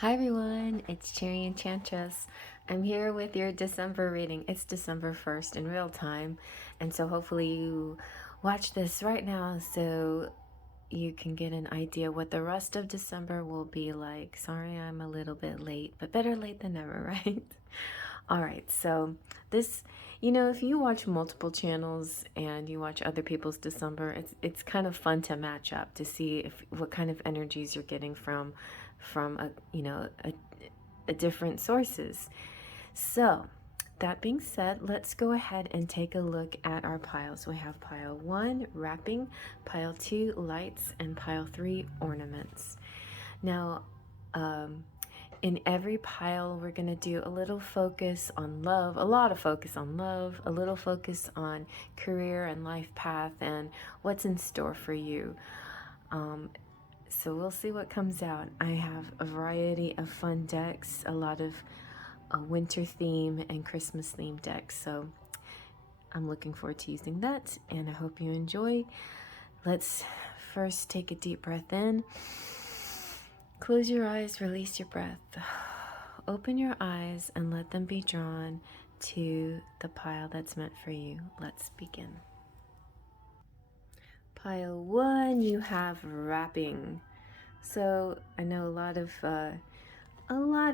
Hi everyone, it's CherryEnchantress. I'm here with your December reading. It's December 1st in real time, and so hopefully you watch this right now so you can get an idea what the rest of December will be like. Sorry I'm a little bit late, but better late than never, right? All right, so this, if you watch multiple channels and you watch other people's December, it's kind of fun to match up to see if what kind of energies you're getting from a different sources. So, that being said, let's go ahead and take a look at our piles. We have pile 1, wrapping, pile 2, lights, and pile 3, ornaments. Now, in every pile, we're going to do a little focus on love, a lot of focus on love, a little focus on career and life path and what's in store for you. So we'll see what comes out. I have a variety of fun decks, a lot of winter theme and Christmas theme decks. So I'm looking forward to using that, and I hope you enjoy. Let's first take a deep breath in. Close your eyes, release your breath. Open your eyes and let them be drawn to the pile that's meant for you. Let's begin. Pile 1, you have wrapping. So I know a lot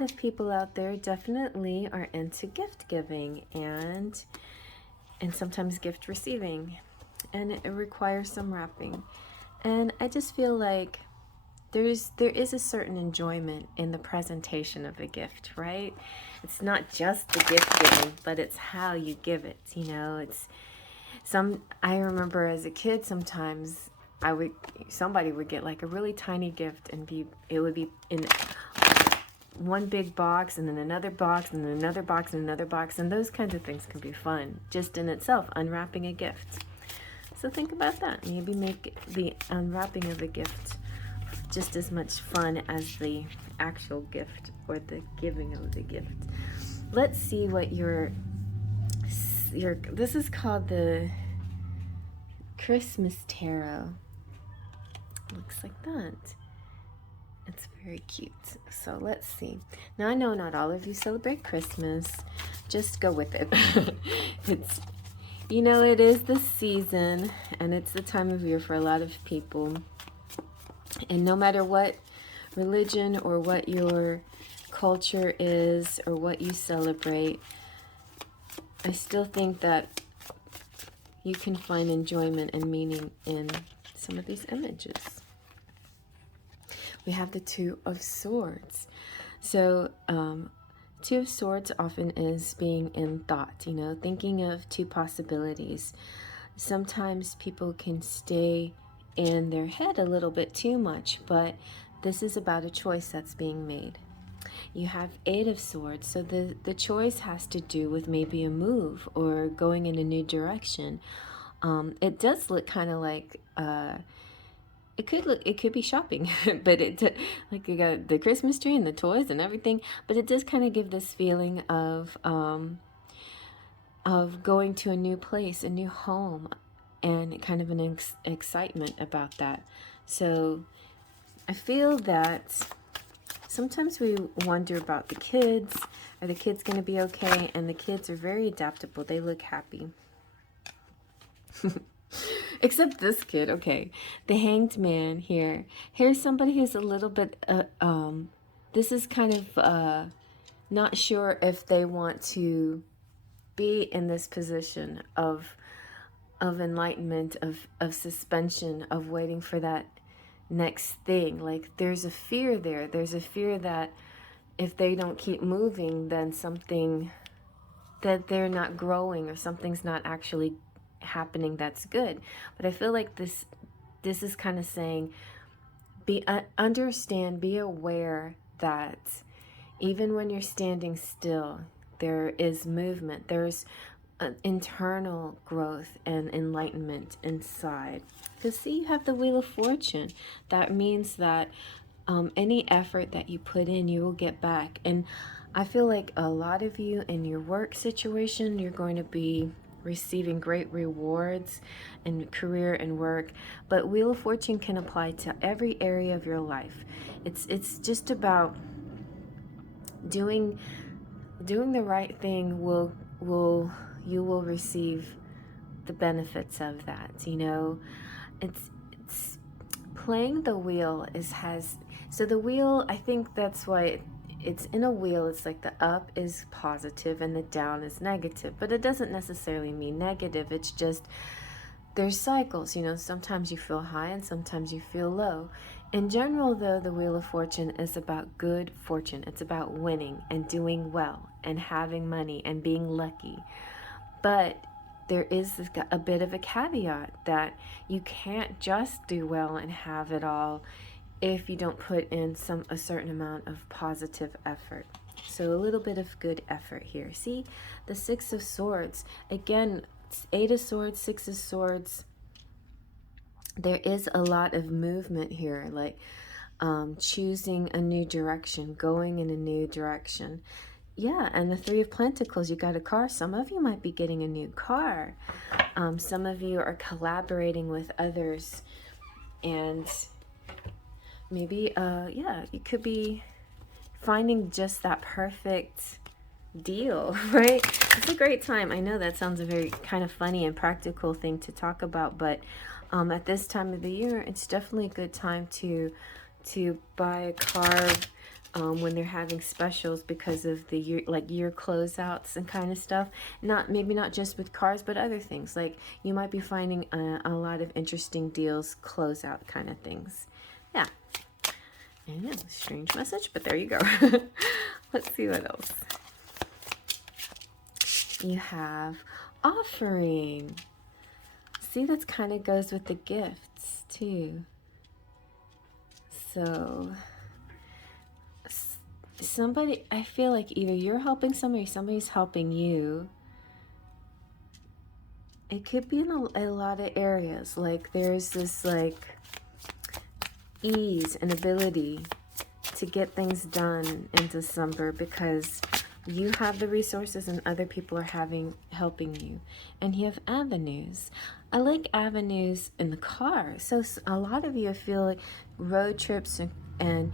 of people out there definitely are into gift giving and sometimes gift receiving, and it requires some wrapping. And I just feel like there is a certain enjoyment in the presentation of a gift, right? It's not just the gift giving, but it's how you give it. I remember as a kid sometimes somebody would get like a really tiny gift and it would be in one big box and then another box and then another box and another box, and those kinds of things can be fun just in itself, unwrapping a gift. So think about that. Maybe make the unwrapping of a gift just as much fun as the actual gift or the giving of the gift. Let's see what this is called the Christmas Tarot. Looks like that. It's very cute. So let's see. Now I know not all of you celebrate Christmas. Just go with it. It is the season and it's the time of year for a lot of people. And no matter what religion or what your culture is or what you celebrate, I still think that you can find enjoyment and meaning in some of these images. We have the Two of Swords. So, Two of Swords often is being in thought, thinking of two possibilities. Sometimes people can stay in their head a little bit too much, but this is about a choice that's being made. You have Eight of Swords, so the choice has to do with maybe a move or going in a new direction. It does look kind of like it could be shopping, but like you got the Christmas tree and the toys and everything, but it does kind of give this feeling of going to a new place, a new home, and kind of an excitement about that. So I feel that sometimes we wonder about the kids. Are the kids going to be okay? And the kids are very adaptable. They look happy. Except this kid. Okay, the Hanged Man here. Here's somebody who's a little bit, this is kind of not sure if they want to be in this position of enlightenment, of suspension, of waiting for that next thing. Like there's a fear there. There's a fear that if they don't keep moving, then that they're not growing or something's not actually happening that's good. But I feel like this is kind of saying, understand, be aware that even when you're standing still, there is movement. There's internal growth and enlightenment inside. Because see, you have the Wheel of Fortune. That means that any effort that you put in, you will get back. And I feel like a lot of you in your work situation, you're going to be receiving great rewards in career and work, but Wheel of Fortune can apply to every area of your life. It's just about doing the right thing you will receive the benefits of that. You know, it's playing the wheel so the wheel, I think that's why it's in a wheel. It's like the up is positive and the down is negative, but it doesn't necessarily mean negative. It's just there's cycles, you know. Sometimes you feel high and sometimes you feel low. In general, though, the Wheel of Fortune is about good fortune. It's about winning and doing well and having money and being lucky. But there is a bit of a caveat that you can't just do well and have it all if you don't put in a certain amount of positive effort. So a little bit of good effort here. See, the Six of Swords, again, Eight of Swords, Six of Swords. There is a lot of movement here, like choosing a new direction, going in a new direction. Yeah, and the Three of Pentacles, you got a car. Some of you might be getting a new car. Some of you are collaborating with others, and maybe, yeah, you could be finding just that perfect deal, right? It's a great time. I know that sounds a very kind of funny and practical thing to talk about, but at this time of the year, it's definitely a good time to buy a car when they're having specials because of the year closeouts and kind of stuff. Maybe not just with cars, but other things. Like you might be finding a lot of interesting deals, closeout kind of things. Yeah. I know, strange message, but there you go. Let's see what else. You have offering. See, that's kind of goes with the gifts too. So somebody, I feel like either you're helping somebody, somebody's helping you. It could be in a lot of areas. Like there's this like ease and ability to get things done in December because you have the resources and other people are helping you. And you have avenues. I like avenues in the car. So a lot of you, I feel like road trips and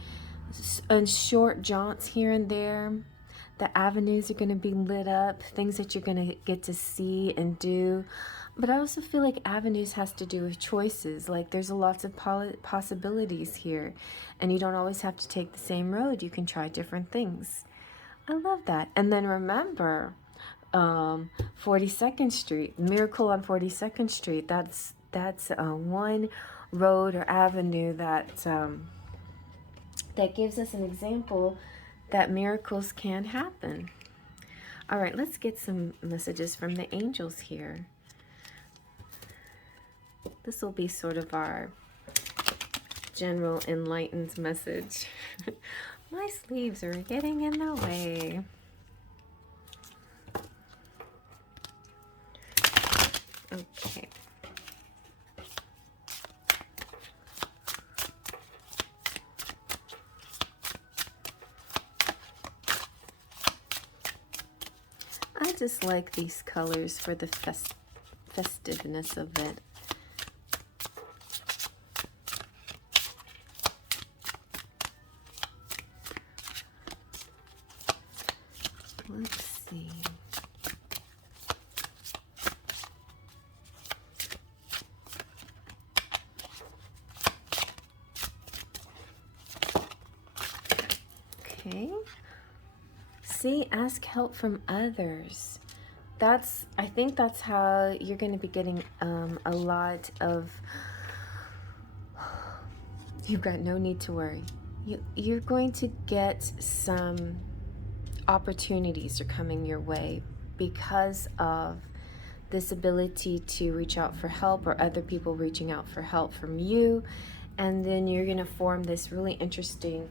short jaunts here and there. The avenues are going to be lit up, things that you're going to get to see and do. But I also feel like avenues has to do with choices. Like there's lots of possibilities here. And you don't always have to take the same road. You can try different things. I love that. And then remember, 42nd Street, Miracle on 42nd Street. That's one road or avenue that gives us an example that miracles can happen. All right, let's get some messages from the angels here. This will be sort of our general enlightened message. My sleeves are getting in the way. Okay. I just like these colors for the festiveness of it. Let's see. Okay. See, ask help from others. I think that's how you're going to be getting a lot of, you've got no need to worry. You're going to get some opportunities are coming your way because of this ability to reach out for help or other people reaching out for help from you. And then you're going to form this really interesting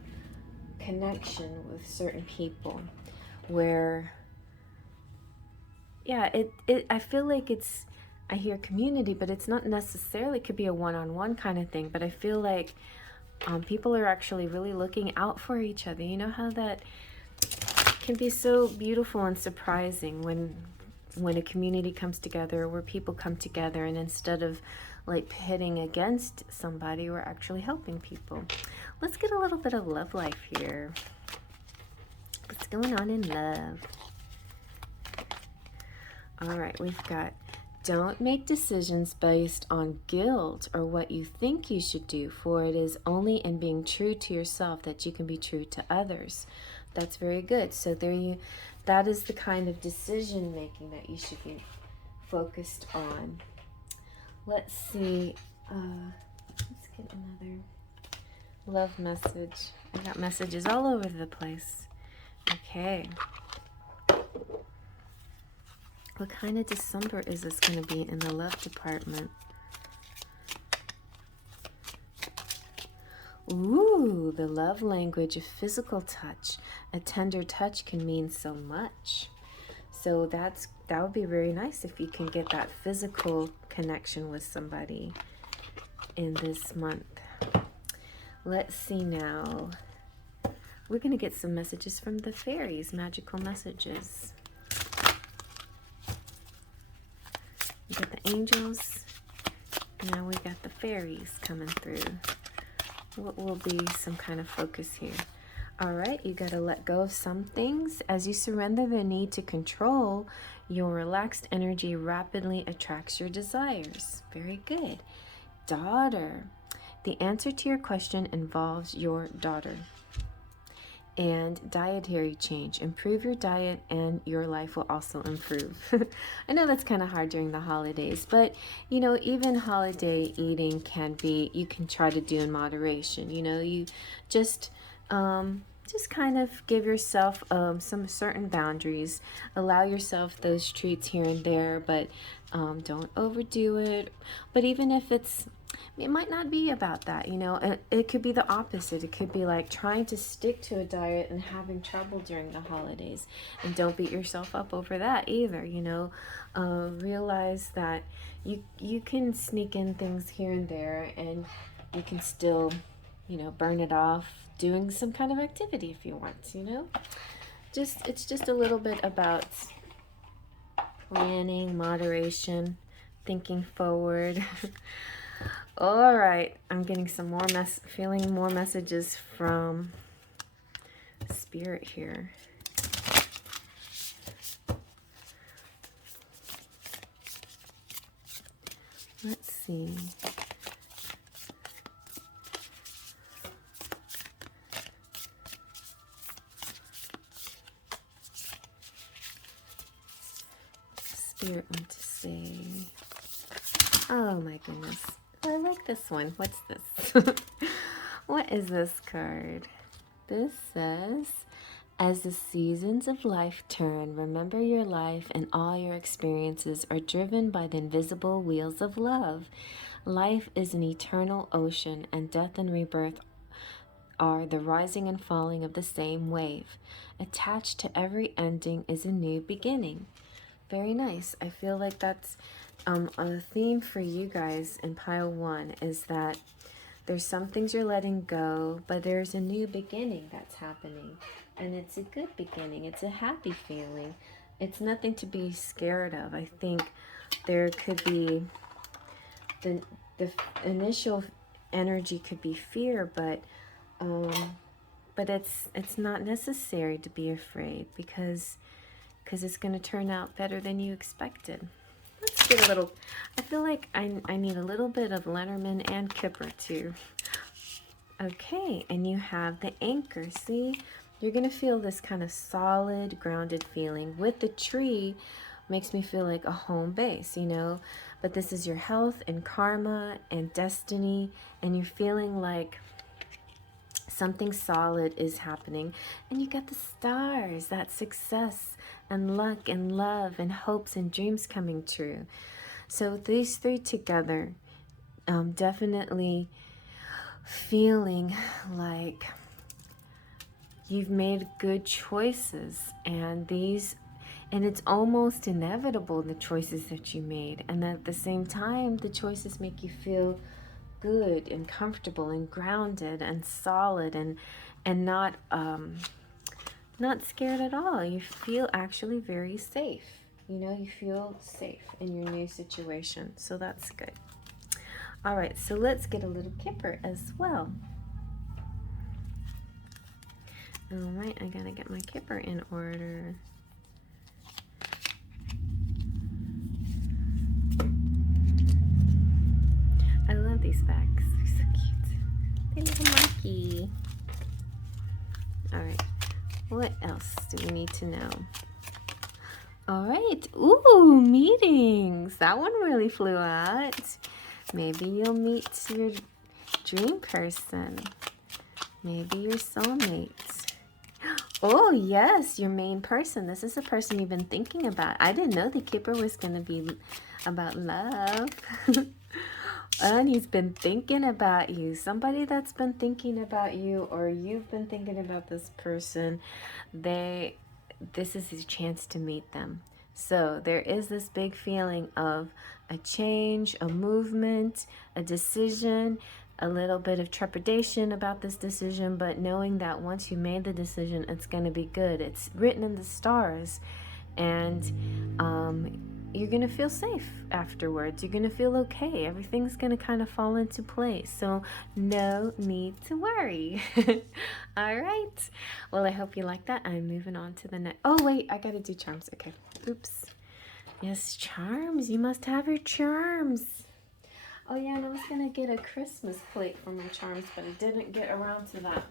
connection with certain people where, yeah, I feel like I hear community, but it's not necessarily, it could be a one-on-one kind of thing, but I feel like people are actually really looking out for each other. You know how that can be so beautiful and surprising when a community comes together, where people come together, and instead of like pitting against somebody, we're actually helping people. Let's get a little bit of love life here. Let's going on in love? All right, we've got, don't make decisions based on guilt or what you think you should do, for it is only in being true to yourself that you can be true to others. That's very good. So that is the kind of decision making that you should be focused on. Let's see. Let's get another love message. I got messages all over the place. Okay. What kind of December is this going to be in the love department? Ooh, the love language of physical touch. A tender touch can mean so much. So that would be very nice if you can get that physical connection with somebody in this month. Let's see now. We're going to get some messages from the fairies, magical messages. We got the angels, and now we got the fairies coming through. What will be some kind of focus here? All right, you got to let go of some things. As you surrender the need to control, your relaxed energy rapidly attracts your desires. Very good. Daughter. The answer to your question involves your daughter. And dietary change. Improve your diet and your life will also improve. I know that's kind of hard during the holidays, but you know, even holiday eating can be, you can try to do in moderation. You know, you just kind of give yourself some certain boundaries. Allow yourself those treats here and there, but don't overdo it. But even if it might not be about that, you know. It could be the opposite. It could be like trying to stick to a diet and having trouble during the holidays. And don't beat yourself up over that either, you know. Realize that you can sneak in things here and there, and you can still, you know, burn it off doing some kind of activity if you want, you know. It's just a little bit about planning, moderation, thinking forward. All right, I'm getting some more feeling more messages from Spirit here. Let's see. Spirit want to say, oh my goodness. I like this one. What's this? What is this card? This says, as the seasons of life turn, remember your life and all your experiences are driven by the invisible wheels of love. Life is an eternal ocean, and death and rebirth are the rising and falling of the same wave. Attached to every ending is a new beginning. Very nice. I feel like that's a theme for you guys in pile 1 is that there's some things you're letting go, but there's a new beginning that's happening. And it's a good beginning. It's a happy feeling. It's nothing to be scared of. I think there could be the initial energy could be fear, but it's not necessary to be afraid because it's going to turn out better than you expected. Let's get a little, I feel like I need a little bit of Lenormand and Kipper too. Okay, and you have the anchor. See, you're going to feel this kind of solid, grounded feeling. With the tree, makes me feel like a home base, you know. But this is your health and karma and destiny, and you're feeling like something solid is happening. And you got the stars, that success and luck and love and hopes and dreams coming true. So these three together, definitely feeling like you've made good choices, and it's almost inevitable, the choices that you made, and at the same time the choices make you feel good and comfortable and grounded and solid and not scared at all. You feel actually very safe. You know, you feel safe in your new situation. So that's good. All right, so let's get a little Kipper as well. Alright, I gotta get my Kipper in order. I love these bags. They're so cute. They little monkey. Alright, what else do we need to know? Alright, ooh, meetings. That one really flew out. Maybe you'll meet your dream person. Maybe your soulmate. Oh, yes, your main person. This is the person you've been thinking about. I didn't know the Kipper was going to be about love. And he's been thinking about you. Somebody that's been thinking about you, or you've been thinking about this person, this is his chance to meet them. So there is this big feeling of a change, a movement, a decision, a little bit of trepidation about this decision, but knowing that once you made the decision, it's going to be good. It's written in the stars, and you're going to feel safe afterwards. You're going to feel okay. Everything's going to kind of fall into place. So no need to worry. All right. Well, I hope you like that. I'm moving on to the next. Oh, wait, I got to do charms. Okay. Oops. Yes, charms. You must have your charms. Oh, yeah, and I was going to get a Christmas plate for my charms, but I didn't get around to that.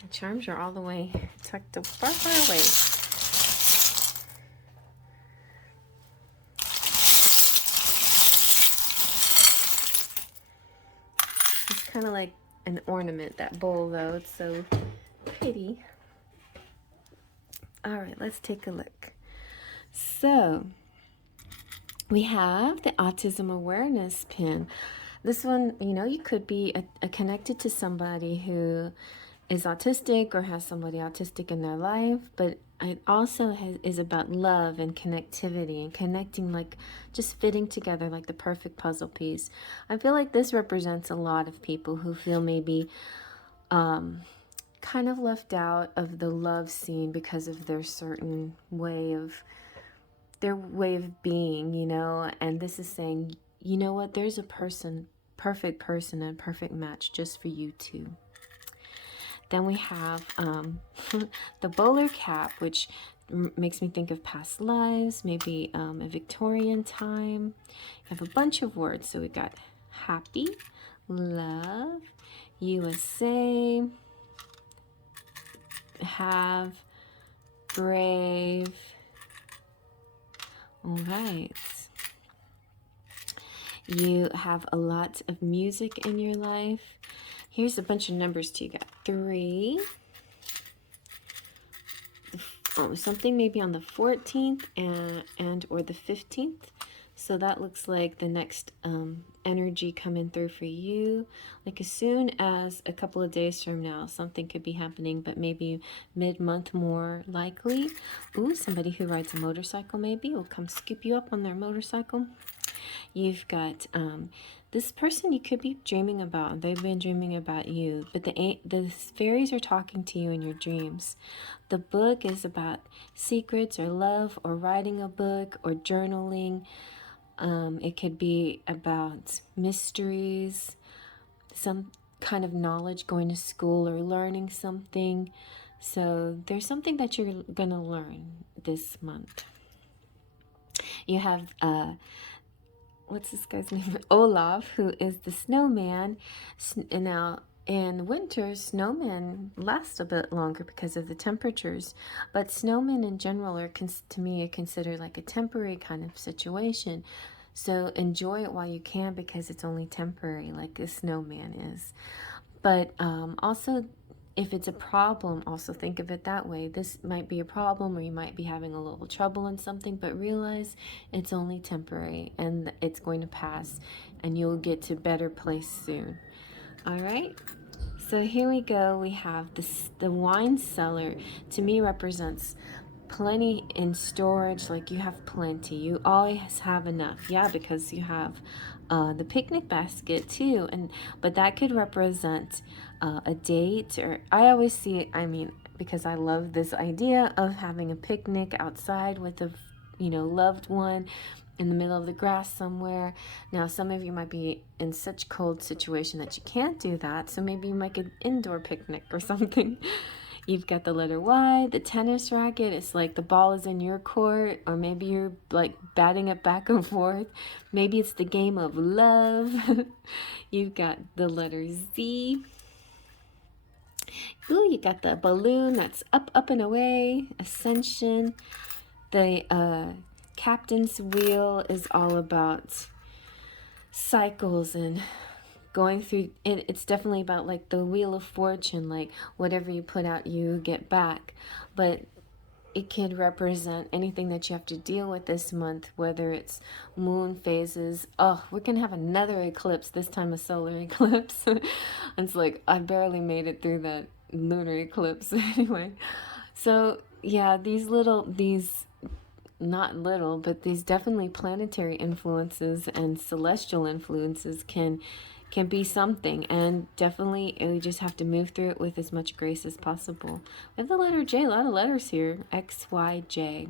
The charms are all the way tucked far, far away. It's kind of like an ornament, that bowl, though. It's so pretty. All right, let's take a look. So we have the Autism Awareness Pen. This one, you know, you could be connected to somebody who is autistic or has somebody autistic in their life, but it also is about love and connectivity and connecting, like just fitting together like the perfect puzzle piece. I feel like this represents a lot of people who feel maybe kind of left out of the love scene because of their certain way of being, you know. And this is saying, you know what, there's a perfect person and perfect match just for you two. Then we have the bowler cap, which makes me think of past lives, maybe a Victorian time. I have a bunch of words. So we got happy, love, USA, have, brave. All right. You have a lot of music in your life. Here's a bunch of numbers too. You got 3. Oh, something maybe on the 14th and or the 15th. So that looks like the next energy coming through for you. Like as soon as a couple of days from now, something could be happening, but maybe mid-month more likely. Ooh, somebody who rides a motorcycle maybe will come scoop you up on their motorcycle. You've got this person you could be dreaming about. They've been dreaming about you, but the fairies are talking to you in your dreams. The book is about secrets or love or writing a book or journaling. It could be about mysteries, some kind of knowledge, going to school or learning something. So there's something that you're going to learn this month. You have what's this guy's name? Olaf, who is the snowman. Now, in winter, snowmen last a bit longer because of the temperatures, but snowmen in general are, to me, considered like a temporary kind of situation. So enjoy it while you can because it's only temporary, like a snowman is. But also, if it's a problem, also think of it that way. This might be a problem, or you might be having a little trouble in something, but realize it's only temporary and it's going to pass and you'll get to a better place soon. All right. So here we go. We have this, the wine cellar, to me represents plenty in storage, like you have plenty. You always have enough. Yeah, because you have the picnic basket too, but that could represent a date, or I always see it, I mean, because I love this idea of having a picnic outside with a loved one. in the middle of the grass somewhere. Now, some of you might be in such cold situation that you can't do that, so maybe you might get an indoor picnic or something. You've got the letter Y, the tennis racket. It's like the ball is in your court, or maybe you're like batting it back and forth. Maybe it's the game of love. You've got the letter Z. Ooh, you got the balloon that's up, up and away. Ascension. The captain's wheel is all about cycles and going through it. It's definitely about like the wheel of fortune, like whatever you put out you get back. But it could represent anything that you have to deal with this month, whether it's moon phases. Oh, we're gonna have another eclipse, this time a solar eclipse. It's like I barely made it through that lunar eclipse. Anyway, so yeah, these not little, but these definitely planetary influences and celestial influences can be something, and definitely you just have to move through it with as much grace as possible. We have the letter J, a lot of letters here. X, Y, J.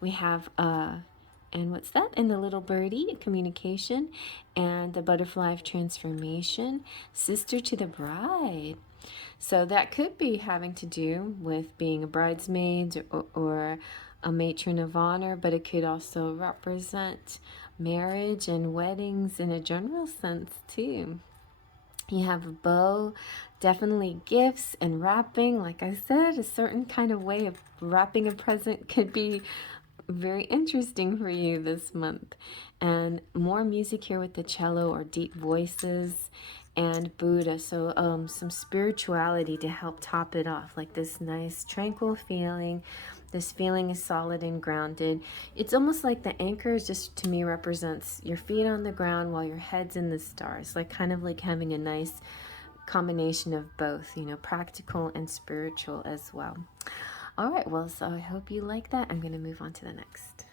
We have and what's that? And the little birdie, communication, and the butterfly of transformation, sister to the bride. So that could be having to do with being a bridesmaid or a matron of honor, but it could also represent marriage and weddings in a general sense too. You have a bow, definitely gifts and wrapping. Like I said, a certain kind of way of wrapping a present could be very interesting for you this month. And more music here with the cello or deep voices and Buddha. So some spirituality to help top it off, like this nice tranquil feeling. This feeling is solid and grounded. It's almost like the anchor just to me represents your feet on the ground while your head's in the stars, like kind of like having a nice combination of both, you know, practical and spiritual as well. All right, well, so I hope you like that. I'm going to move on to the next.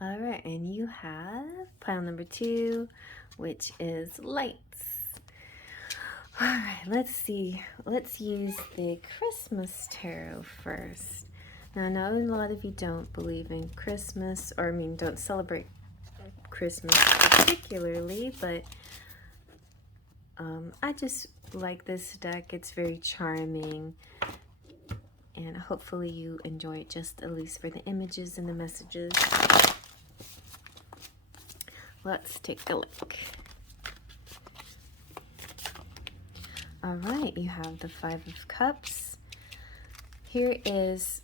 All right, and you have pile number 2, which is lights. All right, let's see. Let's use the Christmas tarot first. Now, I know a lot of you don't believe in Christmas, or I mean, don't celebrate Christmas particularly, but I just like this deck. It's very charming, and hopefully you enjoy it just at least for the images and the messages. Let's take a look. All right, you have the 5 of Cups. Here is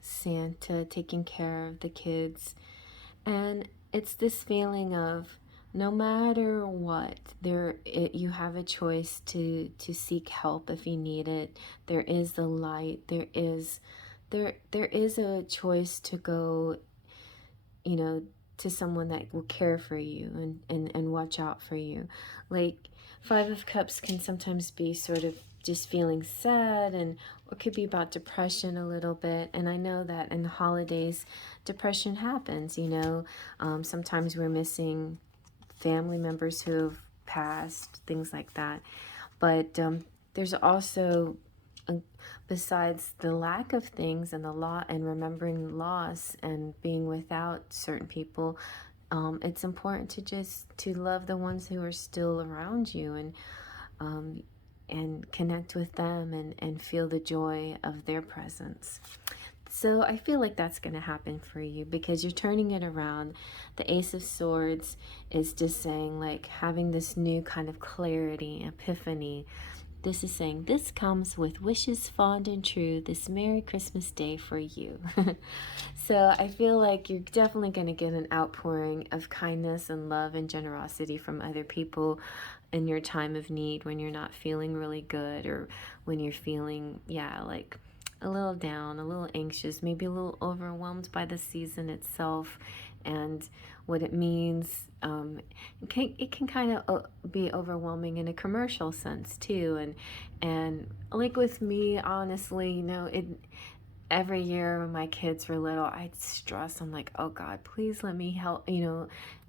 Santa taking care of the kids, and it's this feeling of no matter what, you have a choice to seek help if you need it. There is the light. There is a choice to go, you know, to someone that will care for you and watch out for you. Like 5 of Cups can sometimes be sort of just feeling sad, and it could be about depression a little bit. And I know that in the holidays, depression happens, you know. Sometimes we're missing family members who have passed, things like that. But there's also, besides the lack of things and the law and remembering loss and being without certain people, it's important to love the ones who are still around you, and connect with them and feel the joy of their presence. So I feel like that's going to happen for you because you're turning it around. The Ace of Swords is just saying, like, having this new kind of clarity, epiphany. This is saying, this comes with wishes fond and true this Merry Christmas Day for you. So I feel like you're definitely going to get an outpouring of kindness and love and generosity from other people in your time of need, when you're not feeling really good, or when you're feeling, like a little down, a little anxious, maybe a little overwhelmed by the season itself and what it means. It can kind of be overwhelming in a commercial sense too, and like with me, honestly, you know, every year when my kids were little, I'd stress. I'm like, oh God, please let me help, you know,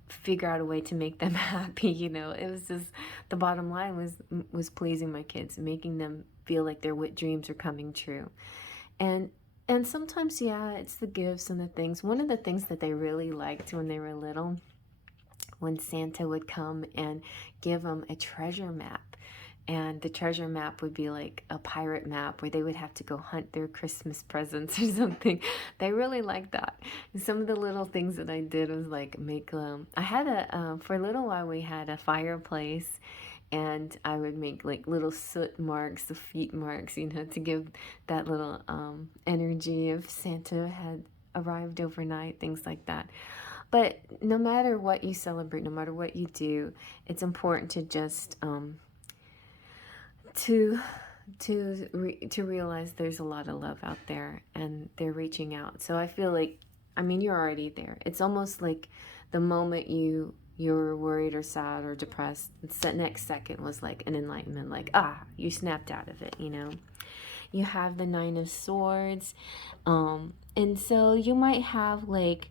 figure out a way to make them happy. You know, it was just, the bottom line was pleasing my kids, making them feel like their dreams are coming true. And And sometimes, yeah, it's the gifts and the things. One of the things that they really liked when they were little, when Santa would come and give them a treasure map. And the treasure map would be like a pirate map where they would have to go hunt their Christmas presents or something. They really liked that. And some of the little things that I did was like make, I had for a little while we had a fireplace, and I would make like little soot marks, the feet marks, you know, to give that little energy of Santa had arrived overnight, things like that. But no matter what you celebrate, no matter what you do, it's important to just to realize there's a lot of love out there, and they're reaching out. So I feel like, I mean, you're already there. It's almost like the moment you're worried or sad or depressed, the next second was like an enlightenment, like, you snapped out of it, you know. You have the Nine of Swords, and so you might have like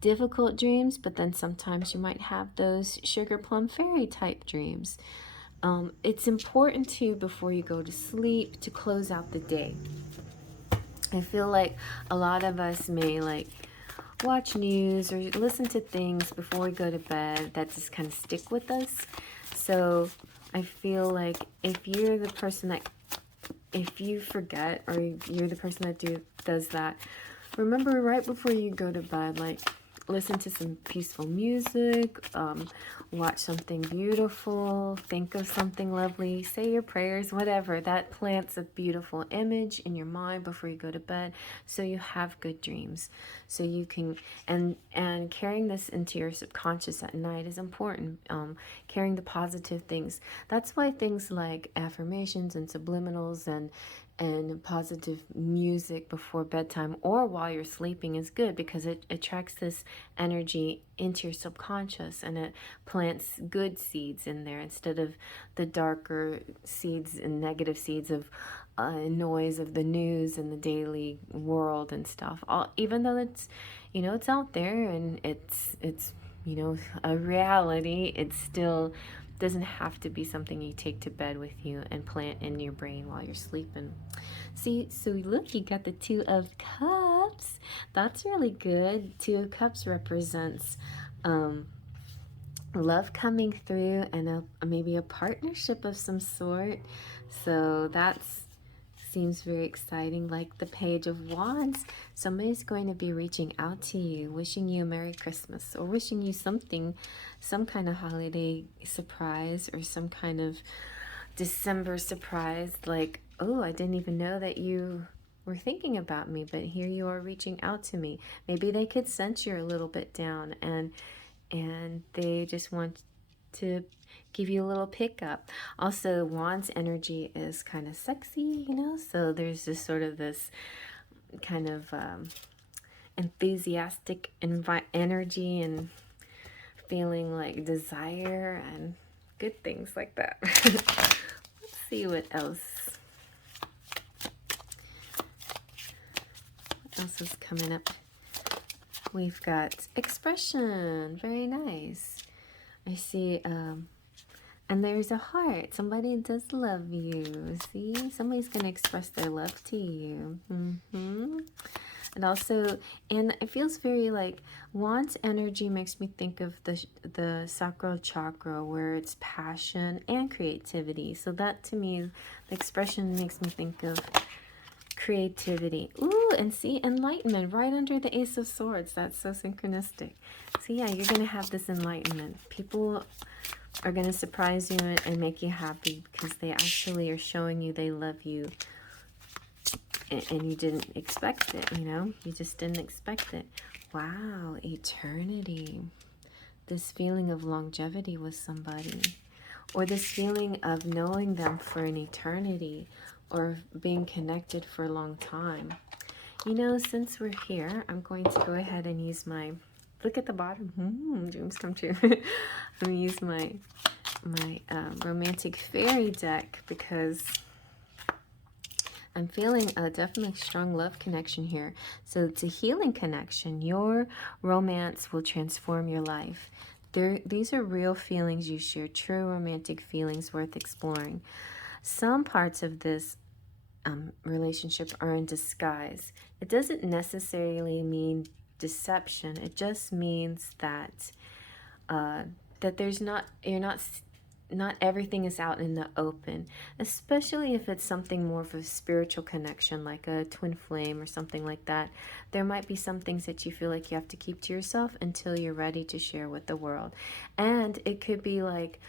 difficult dreams, but then sometimes you might have those sugar plum fairy type dreams. It's important to, before you go to sleep, to close out the day. I feel like a lot of us may like watch news or listen to things before we go to bed that just kind of stick with us. So I feel like if you're the person that, if you forget, or you're the person that does that, remember right before you go to bed, like, listen to some peaceful music, watch something beautiful, think of something lovely, say your prayers, whatever. That plants a beautiful image in your mind before you go to bed, so you have good dreams. So you can, and carrying this into your subconscious at night is important. Carrying the positive things. That's why things like affirmations and subliminals and positive music before bedtime or while you're sleeping is good, because it attracts this energy into your subconscious, and it plants good seeds in there instead of the darker seeds and negative seeds of noise of the news and the daily world and stuff. Even though it's, you know, it's out there and it's you know, a reality, it still doesn't have to be something you take to bed with you and plant in your brain while you're sleeping. See, so look, you got the Two of Cups. That's really good. Two of Cups represents love coming through, and maybe a partnership of some sort. So that's seems very exciting. Like the Page of Wands, somebody's going to be reaching out to you, wishing you a Merry Christmas, or wishing you something, some kind of holiday surprise, or some kind of December surprise, like, oh, I didn't even know that you were thinking about me, but here you are reaching out to me. Maybe they could sense you're a little bit down, and they just want to give you a little pickup. Also, Wands energy is kind of sexy, you know, so there's just sort of this kind of enthusiastic energy and feeling like desire and good things like that. Let's see what else. What else is coming up? We've got expression. Very nice. I see, and there's a heart. Somebody does love you. See? Somebody's going to express their love to you. And also, and it feels very like, Wands energy makes me think of the sacral chakra, where it's passion and creativity. So that, to me, the expression makes me think of creativity. Ooh, and see, enlightenment right under the Ace of Swords. That's so synchronistic. So yeah, you're going to have this enlightenment. People are going to surprise you and make you happy, because they actually are showing you they love you, and you didn't expect it, you know? You just didn't expect it. Wow, eternity. This feeling of longevity with somebody, or this feeling of knowing them for an eternity, or being connected for a long time. You know, since we're here, I'm going to go ahead and use my, look at the bottom, dreams come true. I'm going to use my romantic fairy deck, because I'm feeling a definitely strong love connection here. So it's a healing connection. Your romance will transform your life. These are real feelings you share, true romantic feelings worth exploring. Some parts of this relationship are in disguise. It doesn't necessarily mean deception. It just means that that there's not, not everything is out in the open, especially if it's something more of a spiritual connection, like a twin flame or something like that. There might be some things that you feel like you have to keep to yourself until you're ready to share with the world. And it could be like,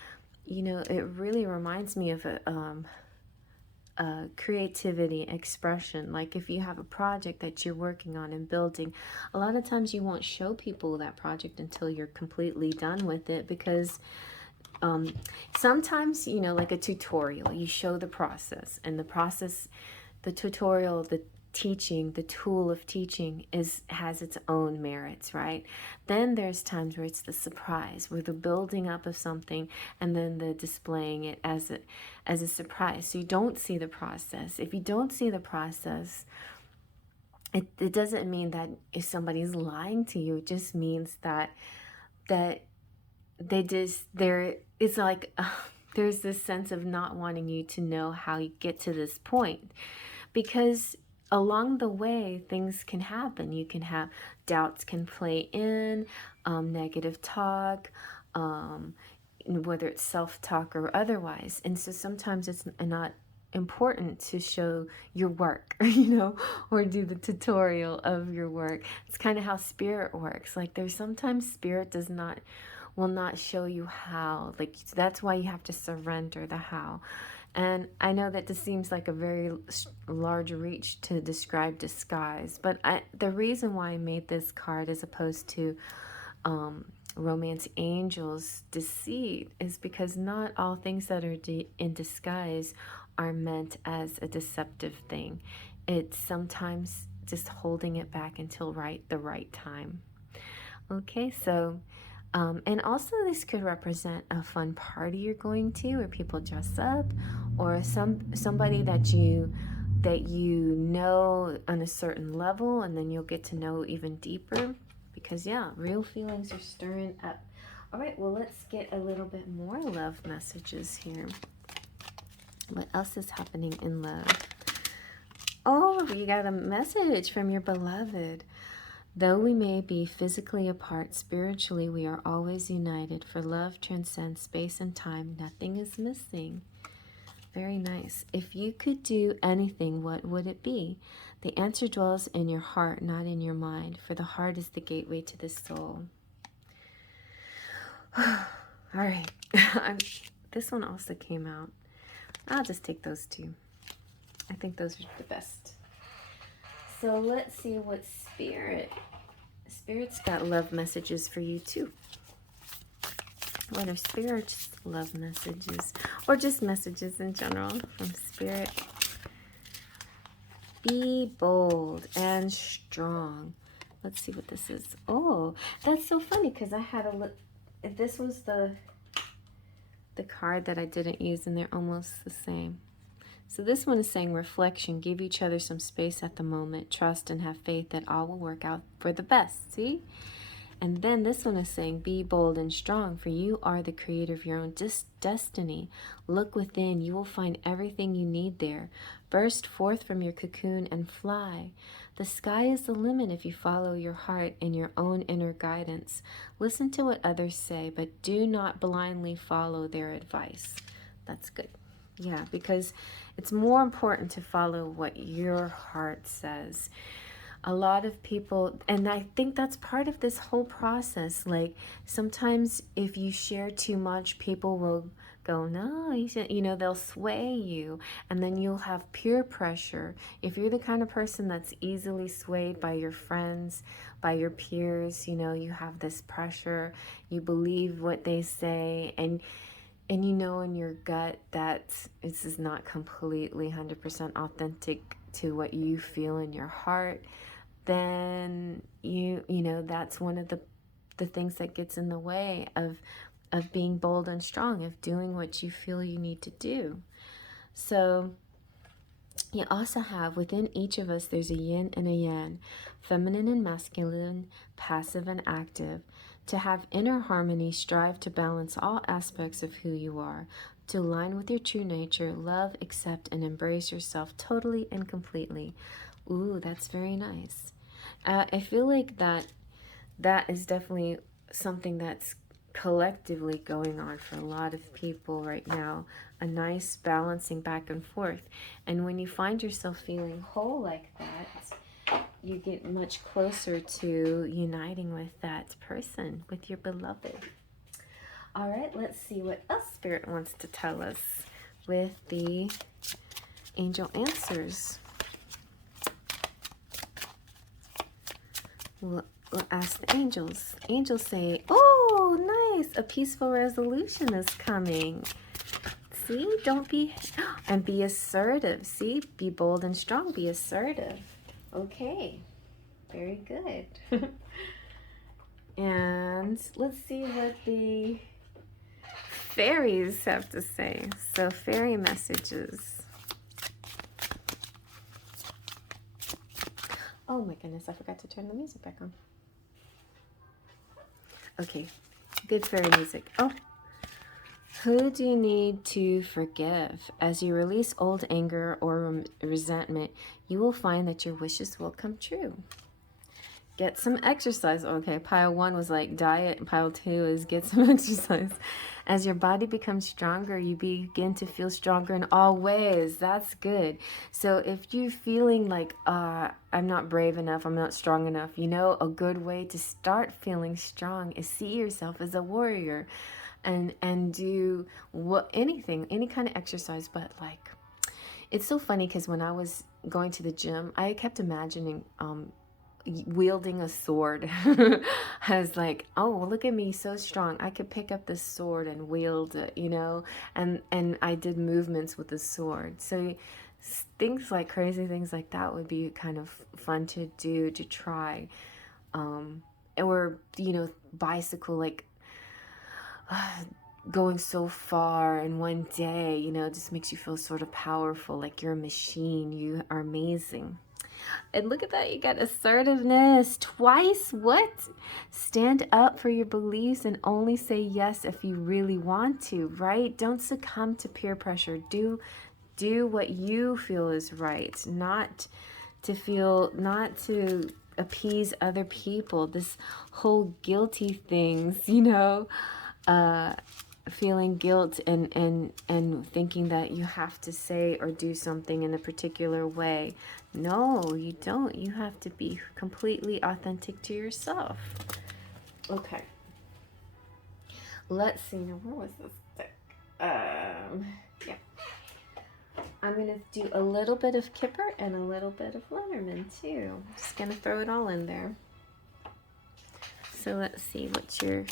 you know, it really reminds me of creativity, expression. Like if you have a project that you're working on and building, a lot of times you won't show people that project until you're completely done with it, because sometimes, you know, like a tutorial, you show the process, and the process, the tutorial, the teaching, the tool of teaching has its own merits, right? Then there's times where it's the surprise, where the building up of something and then the displaying it as a surprise. So you don't see the process. If you don't see the process, it doesn't mean that if somebody's lying to you. It just means that it's like there's this sense of not wanting you to know how you get to this point, because along the way things can happen. You can have doubts, can play in, negative talk, whether it's self-talk or otherwise. And so sometimes it's not important to show your work, you know, or do the tutorial of your work. It's kind of how spirit works. Like there's sometimes spirit will not show you how. Like that's why you have to surrender the how. And I know that this seems like a very large reach to describe disguise, but the reason why I made this card as opposed to Romance Angels Deceit is because not all things that are in disguise are meant as a deceptive thing. It's sometimes just holding it back until the right time. Okay, so and also this could represent a fun party you're going to, where people dress up, or somebody that you know on a certain level, and then you'll get to know even deeper, because yeah, real feelings are stirring up. All right, well, let's get a little bit more love messages here. What else is happening in love? Oh, you got a message from your beloved. Though we may be physically apart, spiritually we are always united, for love transcends space and time. Nothing is missing. Very nice. If you could do anything, what would it be? The answer dwells in your heart, not in your mind, for the heart is the gateway to the soul. All right. This one also came out. I'll just take those two. I think those are the best. So let's see what Spirit's got love messages for you too. What are Spirit's love messages? Or just messages in general from Spirit? Be bold and strong. Let's see what this is. Oh, that's so funny, because I had a look. This was the card that I didn't use, and they're almost the same. So this one is saying reflection. Give each other some space at the moment. Trust and have faith that all will work out for the best. See? And then this one is saying be bold and strong, for you are the creator of your own destiny. Look within. You will find everything you need there. Burst forth from your cocoon and fly. The sky is the limit if you follow your heart and your own inner guidance. Listen to what others say, but do not blindly follow their advice. That's good. Yeah, because it's more important to follow what your heart says. A lot of people, and I think that's part of this whole process, like sometimes if you share too much, people will go, no, you know, they'll sway you, and then you'll have peer pressure. If you're the kind of person that's easily swayed by your friends, by your peers, you know, you have this pressure, you believe what they say, and you know in your gut that this is not completely 100% authentic to what you feel in your heart, then you know that's one of the things that gets in the way of being bold and strong, of doing what you feel you need to do. So you also have within each of us, there's a yin and a yang, feminine and masculine, passive and active. To have inner harmony, strive to balance all aspects of who you are. To align with your true nature, love, accept, and embrace yourself totally and completely. Ooh, that's very nice. I feel like that is definitely something that's collectively going on for a lot of people right now. A nice balancing back and forth. And when you find yourself feeling whole like that, you get much closer to uniting with that person, with your beloved. All right, let's see what else Spirit wants to tell us with the angel answers. We'll ask the angels. Angels say, oh, nice, a peaceful resolution is coming. See, don't be, and be assertive. See, be bold and strong, be assertive. Okay, very good. And let's see what the fairies have to say. So, fairy messages. Oh my goodness, I forgot to turn the music back on. Okay, good fairy music. Oh, who do you need to forgive? As you release old anger or resentment, you will find that your wishes will come true. Get some exercise. Okay, pile 1 was like diet, and pile 2 is get some exercise. As your body becomes stronger, you begin to feel stronger in all ways. That's good. So if you're feeling like, I'm not brave enough, I'm not strong enough, you know, a good way to start feeling strong is see yourself as a warrior and do anything, any kind of exercise. But like, it's so funny because when I was going to the gym, I kept imagining wielding a sword. I was like, oh, look at me, so strong, I could pick up this sword and wield it, you know, and I did movements with the sword. So things like crazy things like that would be kind of fun to do, to try. Or, you know, bicycle, like going so far in one day, you know, it just makes you feel sort of powerful, like you're a machine, you are amazing. And look at that, you got assertiveness twice. What? Stand up for your beliefs and only say yes if you really want to, right? Don't succumb to peer pressure. Do what you feel is right, not to appease other people. This whole guilty things, you know, feeling guilt and thinking that you have to say or do something in a particular way. No, you don't. You have to be completely authentic to yourself. Okay. Let's see. Now, where was this stick? Yeah. I'm going to do a little bit of Kipper and a little bit of Lenormand too. I'm just going to throw it all in there. So let's see what your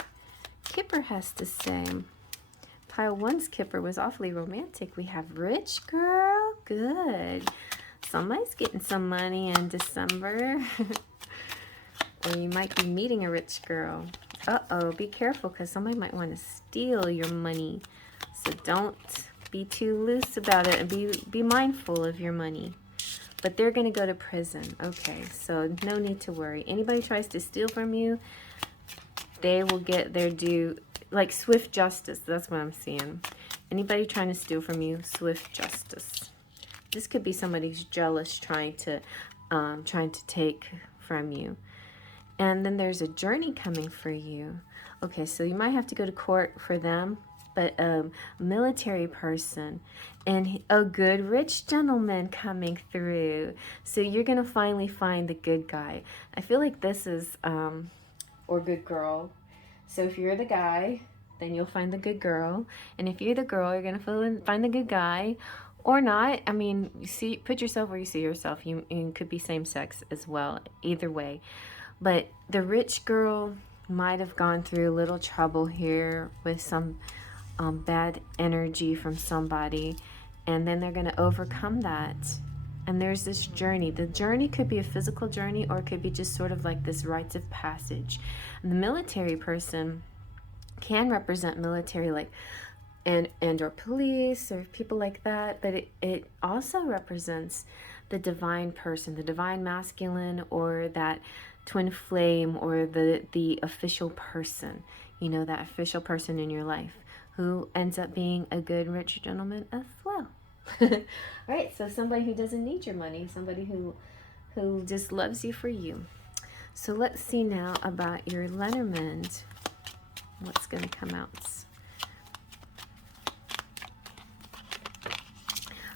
Kipper has to say. Pile 1's Kipper was awfully romantic. We have rich girl. Good. Somebody's getting some money in December. Or you might be meeting a rich girl. Uh-oh, be careful because somebody might want to steal your money. So don't be too loose about it and be mindful of your money. But they're going to go to prison. Okay, so no need to worry. Anybody tries to steal from you, they will get their due, like swift justice. That's what I'm seeing. Anybody trying to steal from you, swift justice. This could be somebody who's jealous, trying to take from you. And then there's a journey coming for you. Okay, so you might have to go to court for them, but a military person and a good rich gentleman coming through. So you're going to finally find the good guy. I feel like this is, or good girl. So if you're the guy, then you'll find the good girl. And if you're the girl, you're going to find the good guy. Or not. I mean, you see, put yourself where you see yourself. You could be same sex as well. Either way. But the rich girl might have gone through a little trouble here with some bad energy from somebody. And then they're going to overcome that. And there's this journey. The journey could be a physical journey or it could be just sort of like this rites of passage. And the military person can represent military, like, and or police or people like that, but it also represents the divine person, the divine masculine, or that twin flame or the official person, you know, that official person in your life who ends up being a good rich gentleman as well. All right, so somebody who doesn't need your money, somebody who just loves you for you. So let's see now about your Lenormand. What's going to come out?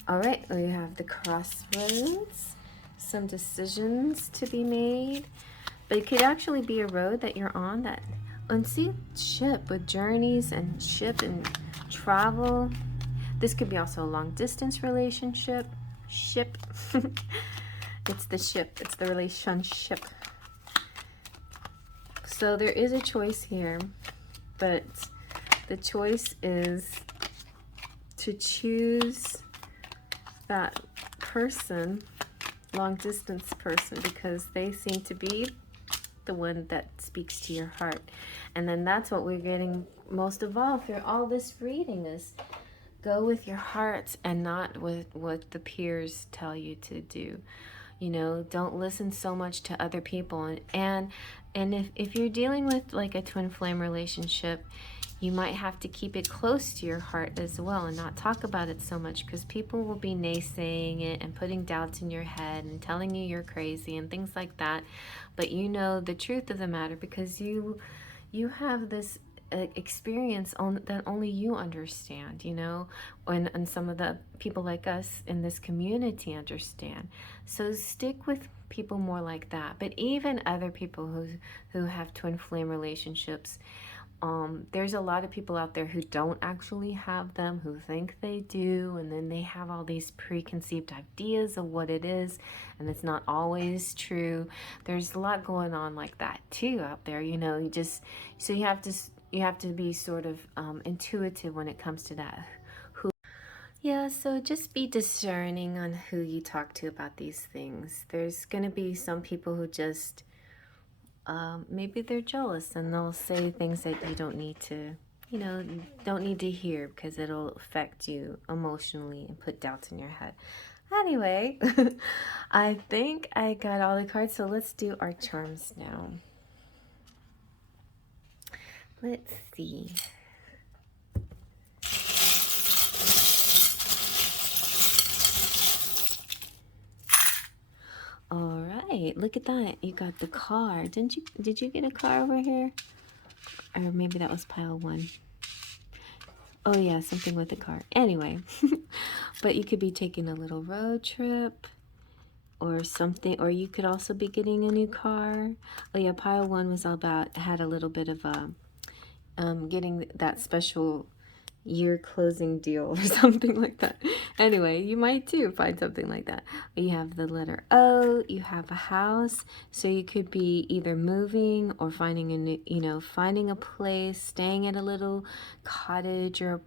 All right, we have the crossroads, some decisions to be made, but it could actually be a road that you're on that unseen ship with journeys and ship and travel. This could be also a long distance relationship. Ship. It's the ship. It's the relationship. So there is a choice here, but the choice is to choose that person, long distance person, because they seem to be the one that speaks to your heart. And then that's what we're getting most of all through all this reading is go with your heart and not with what the peers tell you to do. You know, don't listen so much to other people. And if you're dealing with like a twin flame relationship, you might have to keep it close to your heart as well and not talk about it so much, because people will be naysaying it and putting doubts in your head and telling you you're crazy and things like that. But you know the truth of the matter because you have this experience that only you understand, you know, and some of the people like us in this community understand. So stick with people more like that. But even other people who have twin flame relationships, there's a lot of people out there who don't actually have them, who think they do, and then they have all these preconceived ideas of what it is, and it's not always true. There's a lot going on like that too out there, you know. So you have to be sort of intuitive when it comes to that. Yeah, so just be discerning on who you talk to about these things. There's going to be some people who just maybe they're jealous and they'll say things that you don't need to, you know, don't need to hear because it'll affect you emotionally and put doubts in your head. Anyway, I think I got all the cards, so let's do our charms now. Let's see. All right, look at that. You got the car. Did you get a car over here? Or maybe that was pile 1. Oh yeah, something with the car. Anyway, but you could be taking a little road trip or something, or you could also be getting a new car. Oh yeah, pile 1 was all about, had a little bit of getting that special year closing deal or something like that. Anyway, you might too find something like that. You have the letter O, you have a house, so you could be either moving or finding a new, you know, finding a place, staying at a little cottage or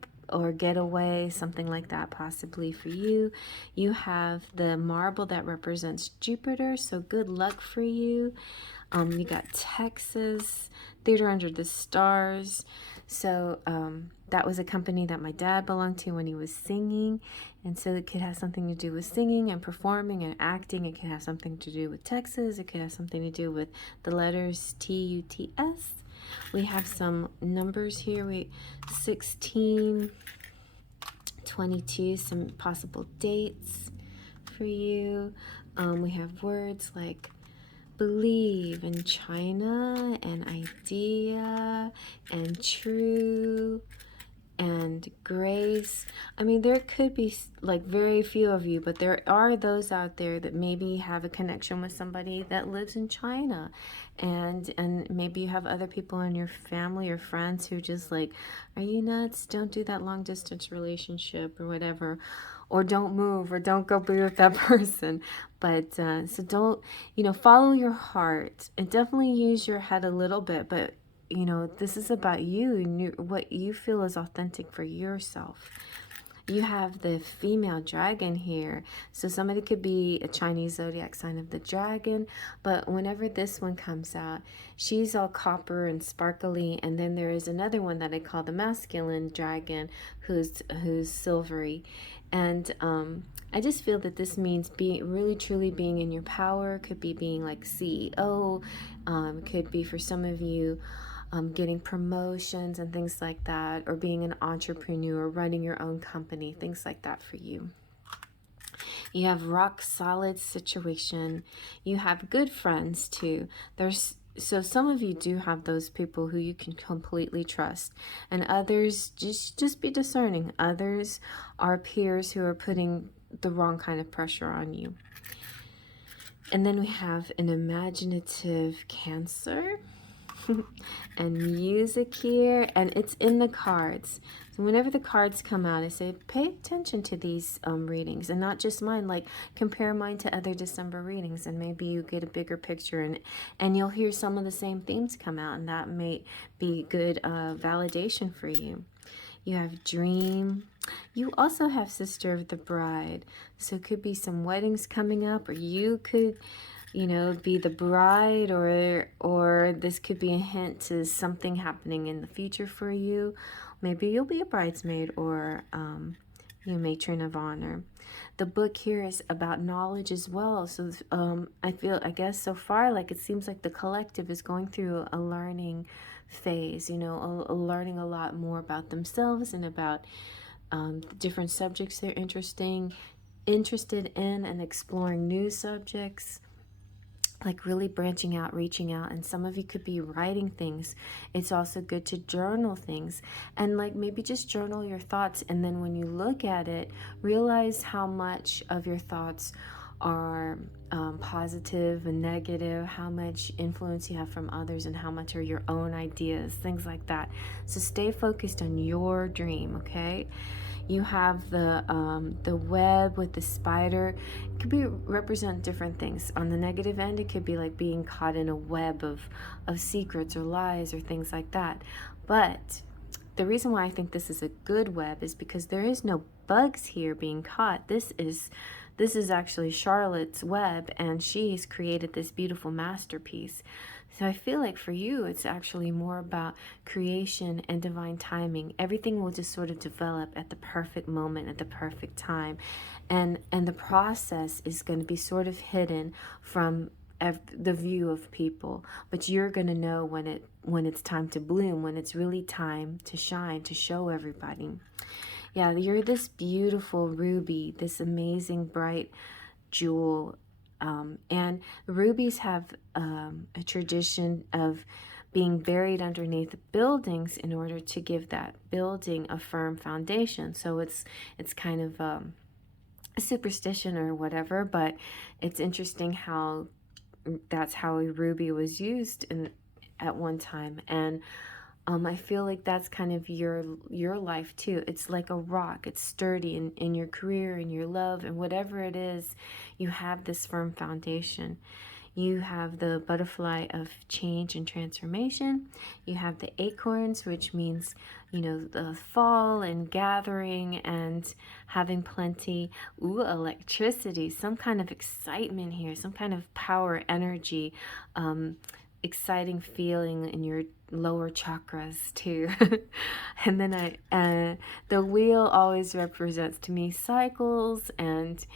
getaway, something like that possibly for you. You have the marble that represents Jupiter, so good luck for you. You got Texas, Theater Under the Stars. So that was a company that my dad belonged to when he was singing. And so it could have something to do with singing and performing and acting. It could have something to do with Texas. It could have something to do with the letters T-U-T-S. We have some numbers here. 16, 22, some possible dates for you. We have words like believe and China and idea and true and grace. I mean, there could be like very few of you, but there are those out there that maybe have a connection with somebody that lives in China, and maybe you have other people in your family or friends who just like, are you nuts? Don't do that long distance relationship or whatever, or don't move, or don't go be with that person. But so don't, you know, follow your heart and definitely use your head a little bit, but you know, this is about you and what you feel is authentic for yourself. You have the female dragon here. So somebody could be a Chinese zodiac sign of the dragon, but whenever this one comes out, she's all copper and sparkly, and then there is another one that I call the masculine dragon who's silvery. And I just feel that this means being really truly being in your power. Could be being like CEO, could be for some of you getting promotions and things like that, or being an entrepreneur, running your own company, things like that for you. You have rock solid situation. You have good friends too. So some of you do have those people who you can completely trust, and others just be discerning. Others are peers who are putting the wrong kind of pressure on you. And then we have an imaginative Cancer. And music here, and it's in the cards. So whenever the cards come out, I say pay attention to these readings, and not just mine. Like, compare mine to other December readings, and maybe you get a bigger picture, and you'll hear some of the same themes come out, and that may be good validation for you. You have dream. You also have sister of the bride, so it could be some weddings coming up, or you could, you know, be the bride, or this could be a hint to something happening in the future for you. Maybe you'll be a bridesmaid, or you matron of honor. The book here is about knowledge as well. So I guess so far, like, it seems like the collective is going through a learning phase, you know, learning a lot more about themselves and about different subjects they're interested in, and exploring new subjects, like really branching out, reaching out. And some of you could be writing things. It's also good to journal things, and like maybe just journal your thoughts, and then when you look at it, realize how much of your thoughts are positive and negative, how much influence you have from others, and how much are your own ideas, things like that. So stay focused on your dream, okay? You have the web with the spider. It could be represent different things. On the negative end, it could be like being caught in a web of secrets or lies or things like that. But the reason why I think this is a good web is because there is no bugs here being caught. This is actually Charlotte's web, and she's created this beautiful masterpiece. So I feel like for you, it's actually more about creation and divine timing. Everything will just sort of develop at the perfect moment, at the perfect time. And the process is going to be sort of hidden from the view of people, but you're going to know when it's time to bloom, when it's really time to shine, to show everybody. Yeah, you're this beautiful ruby, this amazing bright jewel. And rubies have a tradition of being buried underneath buildings in order to give that building a firm foundation. So it's kind of a superstition or whatever, but it's interesting how that's how a ruby was used at one time. And I feel like that's kind of your life too. It's like a rock. It's sturdy in your career, in your love, and whatever it is, you have this firm foundation. You have the butterfly of change and transformation. You have the acorns, which means, you know, the fall and gathering and having plenty. Ooh, electricity, some kind of excitement here, some kind of power, energy, exciting feeling in your lower chakras too. And then the wheel always represents to me cycles and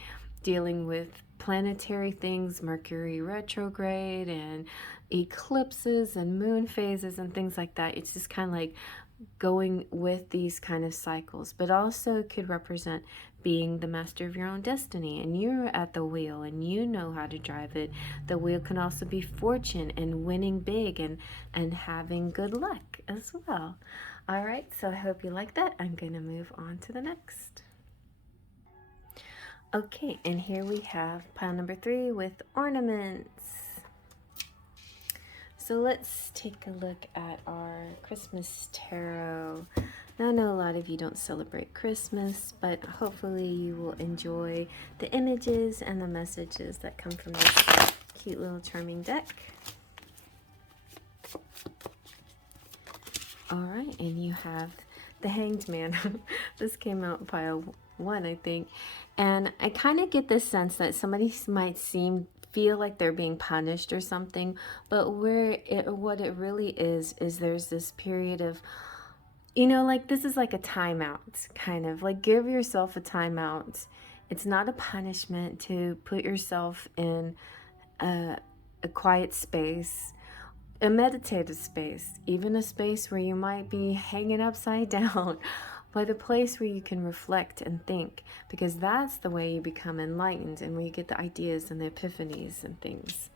dealing with planetary things, Mercury retrograde and eclipses and moon phases and things like that. It's just kind of like going with these kind of cycles, but also could represent being the master of your own destiny, and you're at the wheel and you know how to drive it. The wheel can also be fortune and winning big and having good luck as well. All right, so I hope you like that. I'm going to move on to the next. Okay, and here we have pile number 3 with ornaments. So let's take a look at our Christmas tarot. Now, I know a lot of you don't celebrate Christmas, but hopefully you will enjoy the images and the messages that come from this cute little charming deck. All right, and you have the Hanged Man. This came out pile 1, I think. And I kind of get this sense that somebody might feel like they're being punished or something, but what it really is there's this period of, you know, like this is like a timeout, kind of like give yourself a timeout. It's not a punishment to put yourself in a quiet space, a meditative space, even a space where you might be hanging upside down, but a place where you can reflect and think, because that's the way you become enlightened and where you get the ideas and the epiphanies and things.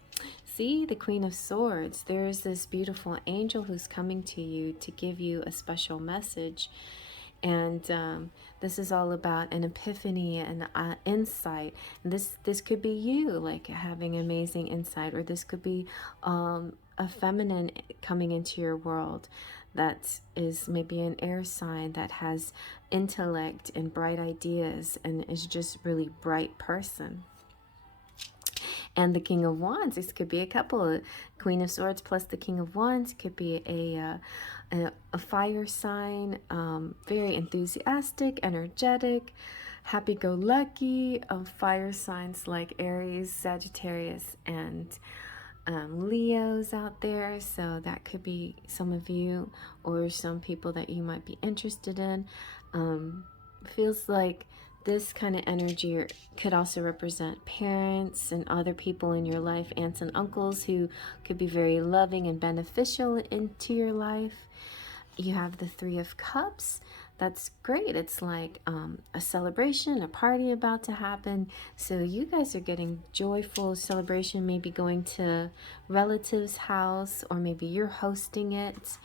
See, the Queen of Swords, there's this beautiful angel who's coming to you to give you a special message. And this is all about an epiphany and insight. And this could be you, like having amazing insight, or this could be a feminine coming into your world that is maybe an air sign that has intellect and bright ideas and is just really bright person. And the King of Wands, this could be a couple. Queen of Swords plus the King of Wands could be a fire sign, very enthusiastic, energetic, happy-go-lucky. Fire signs like Aries, Sagittarius, and Leos out there. So that could be some of you or some people that you might be interested in. Feels like this kind of energy could also represent parents and other people in your life, aunts and uncles who could be very loving and beneficial into your life. You have the Three of Cups. That's great. It's like a celebration, a party about to happen. So you guys are getting joyful celebration, maybe going to relatives' house, or maybe you're hosting it.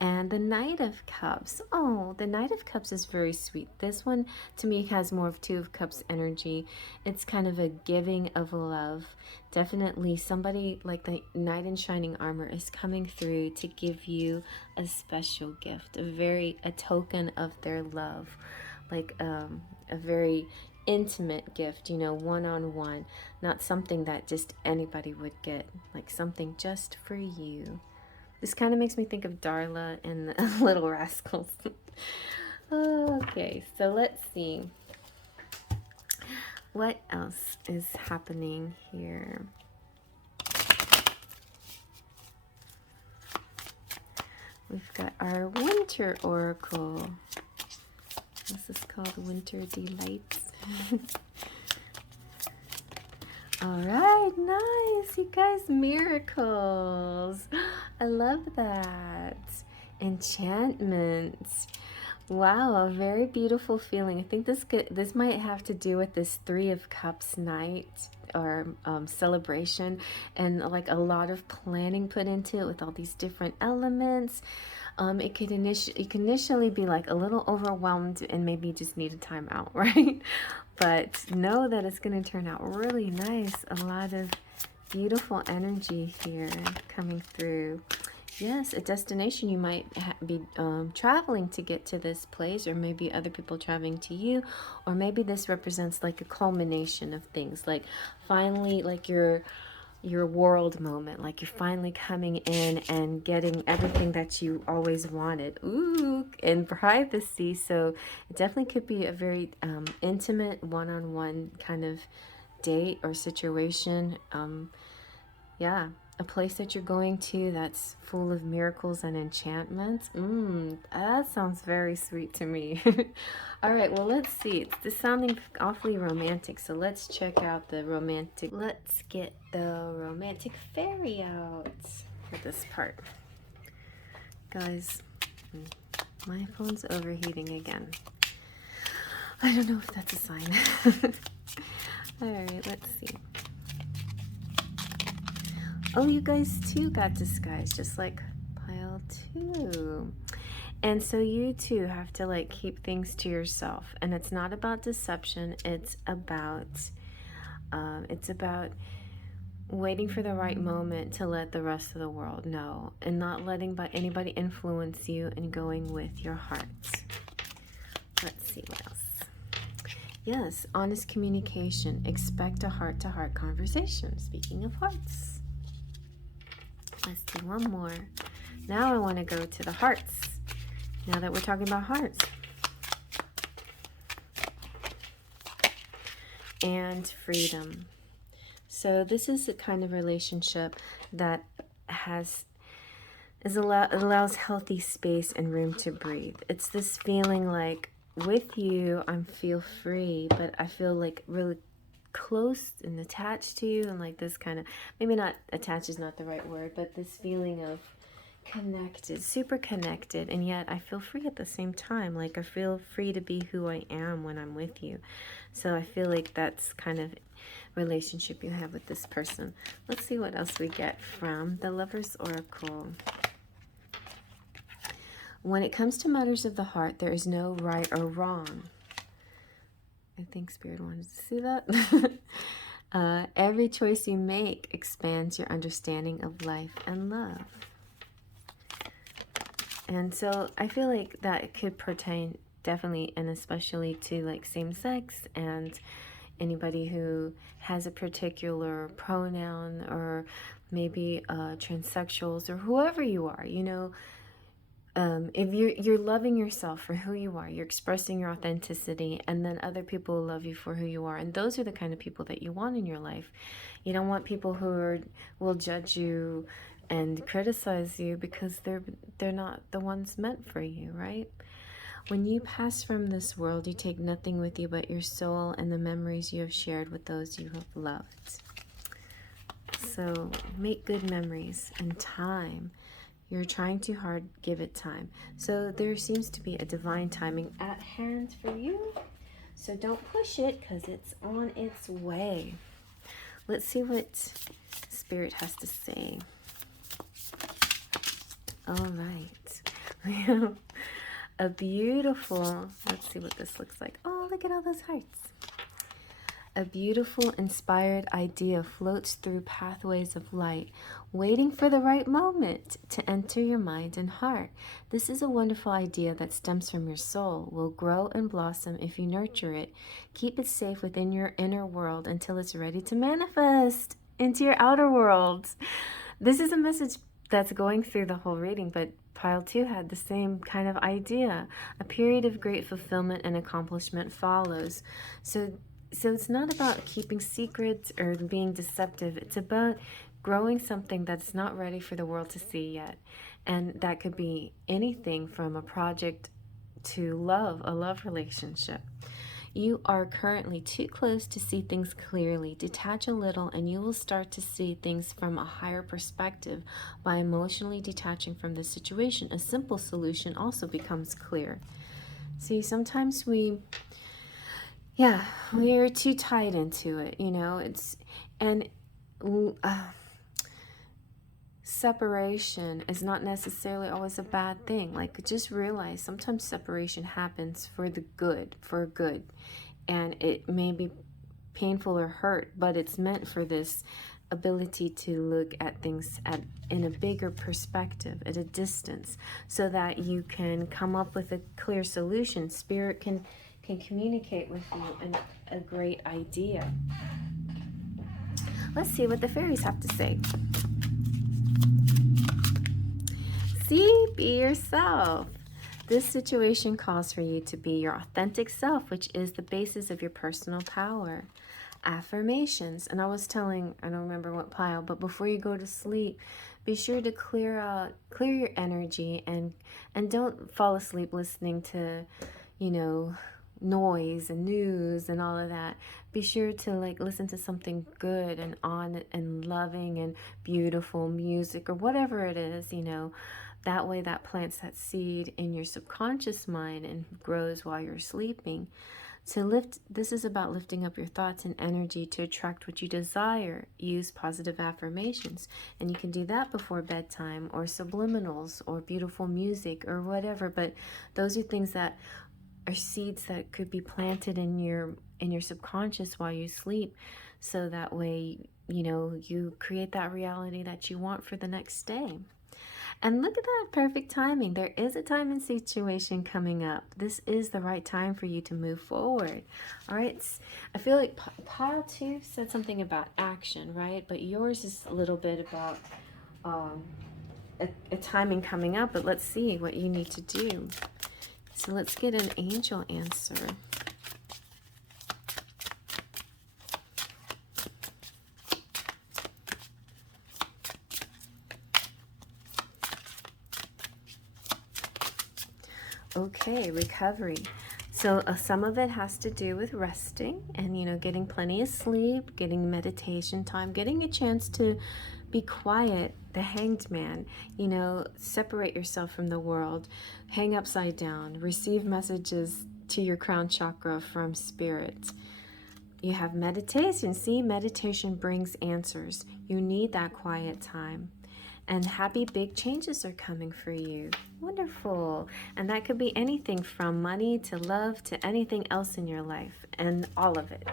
And the Knight of Cups. Oh, the Knight of Cups is very sweet. This one, to me, has more of Two of Cups energy. It's kind of a giving of love. Definitely somebody like the Knight in Shining Armor is coming through to give you a special gift, a token of their love. Like a very intimate gift, you know, one-on-one. Not something that just anybody would get. Like something just for you. This kind of makes me think of Darla and the Little Rascals. Okay, so let's see. What else is happening here? We've got our Winter Oracle. This is called Winter Delights. All right, nice. You guys, miracles. I love that. Enchantment. Wow, a very beautiful feeling. I think this might have to do with this Three of Cups night or celebration, and like a lot of planning put into it with all these different elements. It can initially be like a little overwhelmed and maybe just need a timeout, right? But know that it's going to turn out really nice. A lot of beautiful energy here coming through. Yes, a destination. You might be traveling to get to this place, or maybe other people traveling to you, or maybe this represents like a culmination of things, like finally, like your world moment, like you're finally coming in and getting everything that you always wanted. Ooh, in privacy. So it definitely could be a very intimate one-on-one kind of date or situation. Yeah, a place that you're going to that's full of miracles and enchantments. That sounds very sweet to me. All right, well, let's see. It's sounding awfully romantic, so let's check out the romantic. Let's get the romantic fairy out for this part. Guys, my phone's overheating again. I don't know if that's a sign. All right, let's see. Oh, you guys too got disguised, just like pile 2. And so you too have to like keep things to yourself. And it's not about deception. It's about waiting for the right moment to let the rest of the world know, and not letting anybody influence you, and going with your heart. Let's see what else. Yes, honest communication. Expect a heart-to-heart conversation. Speaking of hearts. Let's do one more. Now I want to go to the hearts. Now that we're talking about hearts. And freedom. So this is a kind of relationship that allows healthy space and room to breathe. It's this feeling like with you, I feel free, but I feel like really close and attached to you, and like this kind of, maybe not attached is not the right word, but this feeling of connected, super connected, and yet I feel free at the same time. Like I feel free to be who I am when I'm with you. So I feel like that's kind of relationship you have with this person. Let's see what else we get from the Lover's Oracle. When it comes to matters of the heart, there is no right or wrong. I think Spirit wanted to see that. Every choice you make expands your understanding of life and love. And so I feel like that could pertain definitely and especially to like same-sex and anybody who has a particular pronoun, or maybe transsexuals, or whoever you are, you know. If you're loving yourself for who you are, you're expressing your authenticity, and then other people will love you for who you are. And those are the kind of people that you want in your life. You don't want people who will judge you and criticize you because they're not the ones meant for you, right? When you pass from this world, you take nothing with you but your soul and the memories you have shared with those you have loved. So make good memories and time. You're trying too hard, give it time. So there seems to be a divine timing at hand for you. So don't push it because it's on its way. Let's see what Spirit has to say. All right. We have a beautiful, let's see what this looks like. Oh, look at all those hearts. A beautiful, inspired idea floats through pathways of light, waiting for the right moment to enter your mind and heart. This is a wonderful idea that stems from your soul, will grow and blossom if you nurture it. Keep it safe within your inner world until it's ready to manifest into your outer world. This is a message that's going through the whole reading, but Pile 2 had the same kind of idea. A period of great fulfillment and accomplishment follows. So it's not about keeping secrets or being deceptive. It's about growing something that's not ready for the world to see yet. And that could be anything from a project to love, a love relationship. You are currently too close to see things clearly. Detach a little and you will start to see things from a higher perspective by emotionally detaching from the situation. A simple solution also becomes clear. See, sometimes we're too tied into it, you know. Separation is not necessarily always a bad thing. Like, just realize sometimes separation happens for good, and it may be painful or hurt, but it's meant for this ability to look at things in a bigger perspective, at a distance, so that you can come up with a clear solution. Spirit can communicate with you a great idea. Let's see what the fairies have to say. See, be yourself. This situation calls for you to be your authentic self, which is the basis of your personal power. Affirmations. And I don't remember what pile, but before you go to sleep, be sure to clear your energy, and don't fall asleep listening to, noise and news and all of that. Be sure to listen to something good and on and loving and beautiful music or whatever it is, That way that plants that seed in your subconscious mind and grows while you're sleeping. This is about lifting up your thoughts and energy to attract what you desire. Use positive affirmations, and you can do that before bedtime, or subliminals, or beautiful music, or whatever. But those are things that are seeds that could be planted in your subconscious while you sleep, so that way you create that reality that you want for the next day. And look at that perfect timing. There is a time and situation coming up. This is the right time for you to move forward. All right. I feel like pile 2 said something about action, right? But yours is a little bit about a timing coming up. But let's see what you need to do. So let's get an angel answer. Okay, recovery. So some of it has to do with resting and, you know, getting plenty of sleep, getting meditation time, getting a chance to be quiet. The Hanged Man, you know, separate yourself from the world, hang upside down, receive messages to your crown chakra from spirit. You have meditation. See, meditation brings answers. You need that quiet time. And happy big changes are coming for you. Wonderful. And that could be anything from money to love to anything else in your life, and all of it.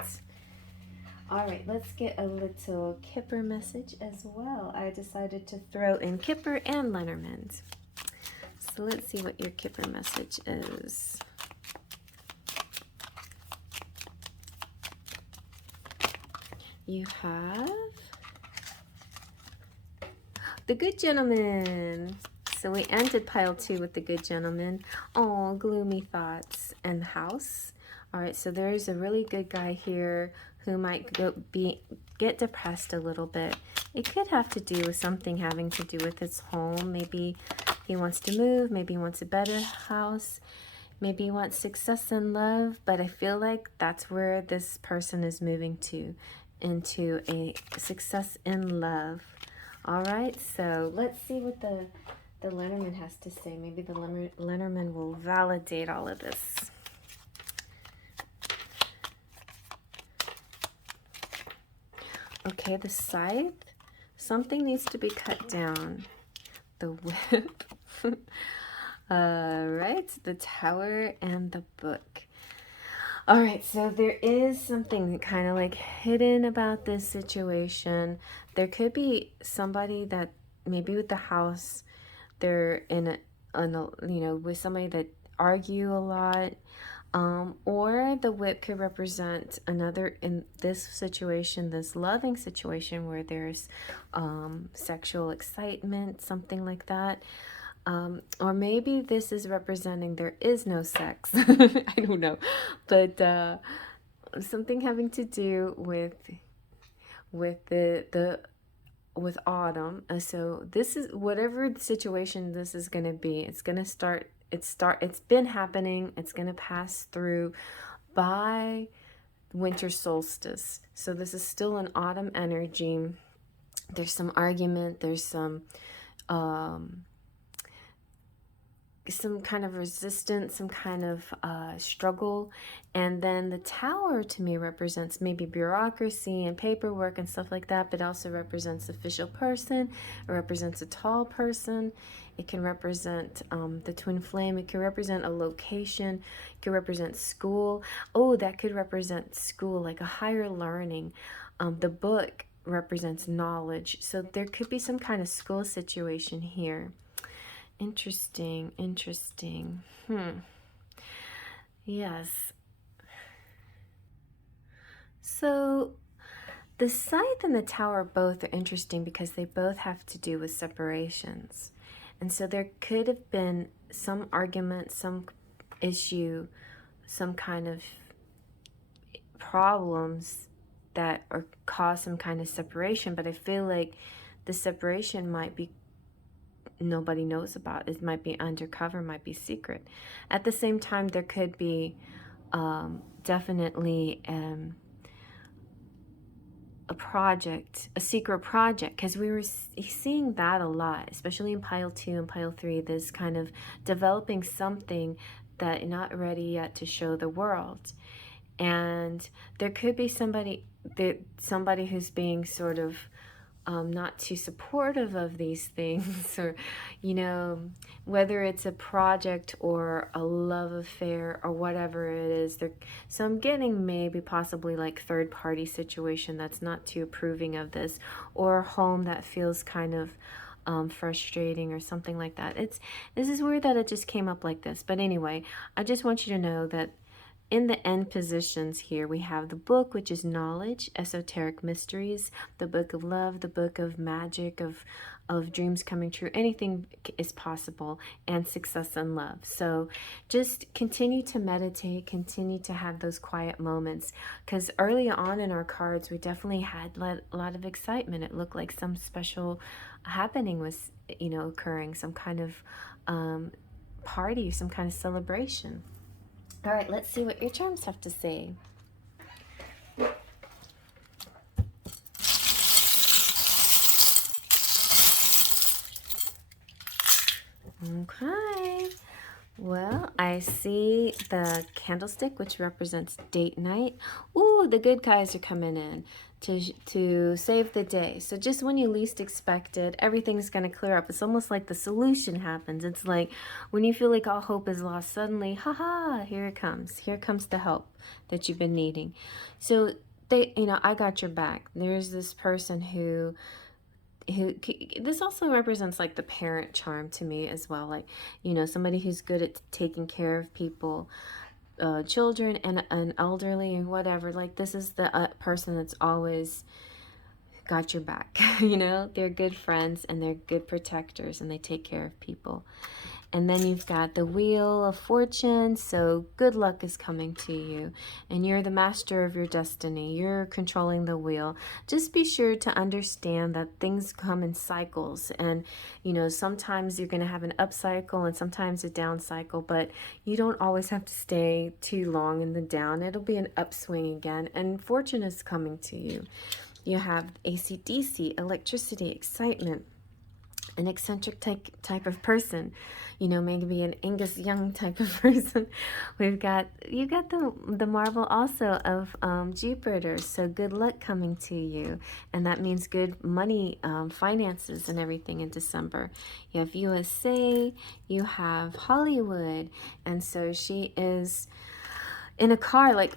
All right, let's get a little Kipper message as well. I decided to throw in Kipper and Lenormand. So let's see what your Kipper message is. You have the Good Gentleman. So we ended pile 2 with the Good Gentleman. Oh, gloomy thoughts and house. All right, so there's a really good guy here who might get depressed a little bit. It could have to do with something having to do with his home. Maybe he wants to move. Maybe he wants a better house. Maybe he wants success in love. But I feel like that's where this person is moving to, into a success in love. All right, so let's see what the Lenormand has to say. Maybe the Lenormand will validate all of this. Okay, the scythe. Something needs to be cut down. The whip. Right, the tower and the book. All right, so there is something kind of like hidden about this situation. There could be somebody that maybe with the house, they're in a you know, with somebody that argue a lot. Or the whip could represent another, in this situation, this loving situation where there's sexual excitement, something like that. Or maybe this is representing there is no sex. I don't know. But something having to do with with autumn. So this is whatever the situation this is going to be. It's going to start. It's been happening. It's going to pass through by winter solstice. So this is still an autumn energy. There's some argument. There's some kind of resistance, some kind of struggle. And then the tower to me represents maybe bureaucracy and paperwork and stuff like that, but also represents official person. It represents a tall person. It can represent the twin flame. It can represent a location. It can represent school. Oh, that could represent school, like a higher learning. The book represents knowledge. So there could be some kind of school situation here. Interesting, interesting. Yes. So the scythe and the tower both are interesting because they both have to do with separations. And so there could have been some argument, some issue, some kind of problems that or cause some kind of separation. But I feel like the separation might be nobody knows about. It might be undercover, might be secret. At the same time, there could be definitely a project, a secret project, because we were seeing that a lot, especially in pile 2 and pile 3, this kind of developing something that not ready yet to show the world. And there could be somebody who's being sort of not too supportive of these things, or, you know, whether it's a project or a love affair or whatever it is. So I'm getting maybe possibly like third party situation that's not too approving of this, or a home that feels kind of frustrating or something like that. This is weird that it just came up like this. But anyway, I just want you to know that in the end positions here, we have the book, which is knowledge, esoteric mysteries, the book of love, the book of magic, of of dreams coming true. Anything is possible, and success and love. So just continue to meditate, continue to have those quiet moments, because early on in our cards, we definitely had a lot of excitement. It looked like some special happening was, occurring, some kind of party, some kind of celebration. All right, let's see what your charms have to say. Okay. Well, I see the candlestick, which represents date night. Ooh, the good guys are coming in to save the day. So just when you least expect it, everything's going to clear up. It's almost like the solution happens. It's like when you feel like all hope is lost, suddenly, haha, here it comes. Here comes the help that you've been needing. So I got your back. There's this person who this also represents like the parent charm to me as well, like somebody who's good at taking care of people, children and elderly and whatever. Like this is the person that's always got your back. They're good friends and they're good protectors and they take care of people. And then you've got the Wheel of Fortune, so good luck is coming to you. And you're the master of your destiny. You're controlling the wheel. Just be sure to understand that things come in cycles. And, sometimes you're going to have an up cycle and sometimes a down cycle. But you don't always have to stay too long in the down. It'll be an upswing again. And fortune is coming to you. You have AC/DC, electricity, excitement, an eccentric type of person, maybe an Angus Young type of person. You got the marble also of Jupiter, so good luck coming to you, and that means good money, finances and everything in December. You have USA, you have Hollywood, and so she is in a car. Like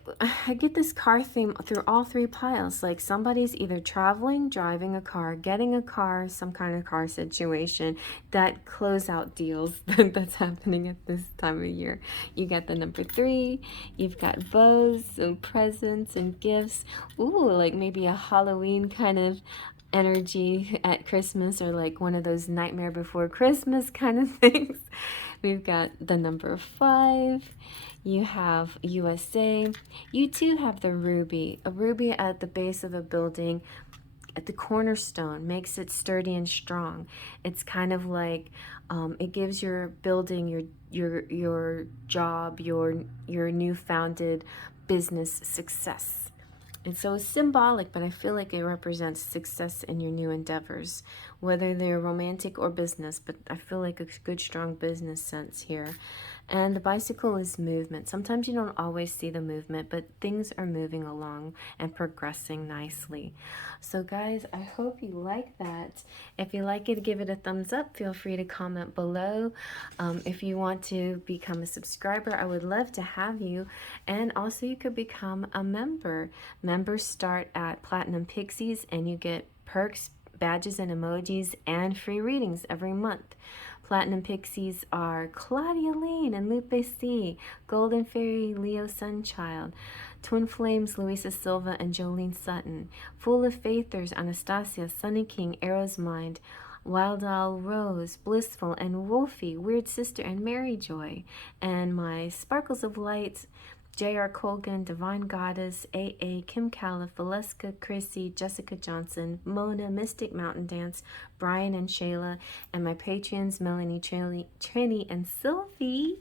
I get this car theme through all three piles. Like somebody's either traveling, driving a car, getting a car, some kind of car situation, that closeout deals that's happening at this time of year. You got the number 3, you've got bows and presents and gifts. Ooh, like maybe a Halloween kind of energy at Christmas, or like one of those Nightmare Before Christmas kind of things. We've got the number 5. You have USA. You too have the ruby. A ruby at the base of a building, at the cornerstone, makes it sturdy and strong. It's kind of like it gives your building, your job, your new founded business success. And so it's symbolic, but I feel like it represents success in your new endeavors, whether they're romantic or business, but I feel like a good, strong business sense here. And the bicycle is movement. Sometimes you don't always see the movement, but things are moving along and progressing nicely. So guys, I hope you like that. If you like it, give it a thumbs up. Feel free to comment below. If you want to become a subscriber, I would love to have you. And also you could become a member. Members start at Platinum Pixies and you get perks, badges and emojis, and free readings every month. Platinum Pixies are Claudia Lane and Lupe C, Golden Fairy, Leo Sunchild, Twin Flames, Luisa Silva and Jolene Sutton, Full of Faithers, Anastasia, Sunny King, Arrow's Mind, Wild Owl Rose, Blissful and Wolfie, Weird Sister and Mary Joy, and my Sparkles of Light, J.R. Colgan, Divine Goddess, A.A., Kim Calif, Valeska, Chrissy, Jessica Johnson, Mona, Mystic Mountain Dance, Brian and Shayla, and my Patreons, Melanie, Trini, and Sylvie.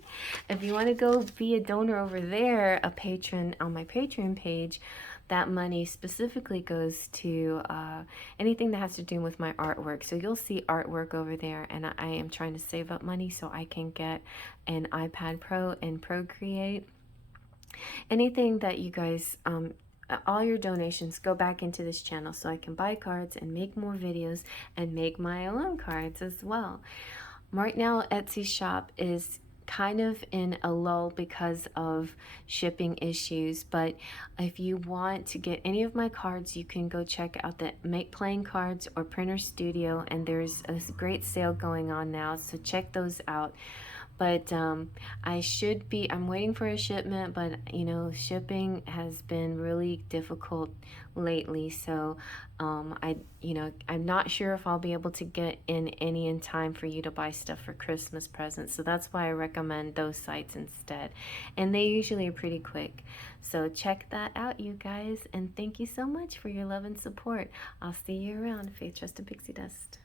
If you want to go be a donor over there, a patron on my Patreon page, that money specifically goes to anything that has to do with my artwork. So you'll see artwork over there, and I am trying to save up money so I can get an iPad Pro and Procreate. Anything that you guys, all your donations go back into this channel so I can buy cards and make more videos and make my own cards as well. Right now, Etsy shop is kind of in a lull because of shipping issues, but if you want to get any of my cards, you can go check out the Make Playing Cards or Printer Studio, and there's a great sale going on now, so check those out. But I'm waiting for a shipment, but you know, shipping has been really difficult lately. So I'm not sure if I'll be able to get in any in time for you to buy stuff for Christmas presents. So that's why I recommend those sites instead. And they usually are pretty quick. So check that out, you guys. And thank you so much for your love and support. I'll see you around. Faith, Trust, and Pixie Dust.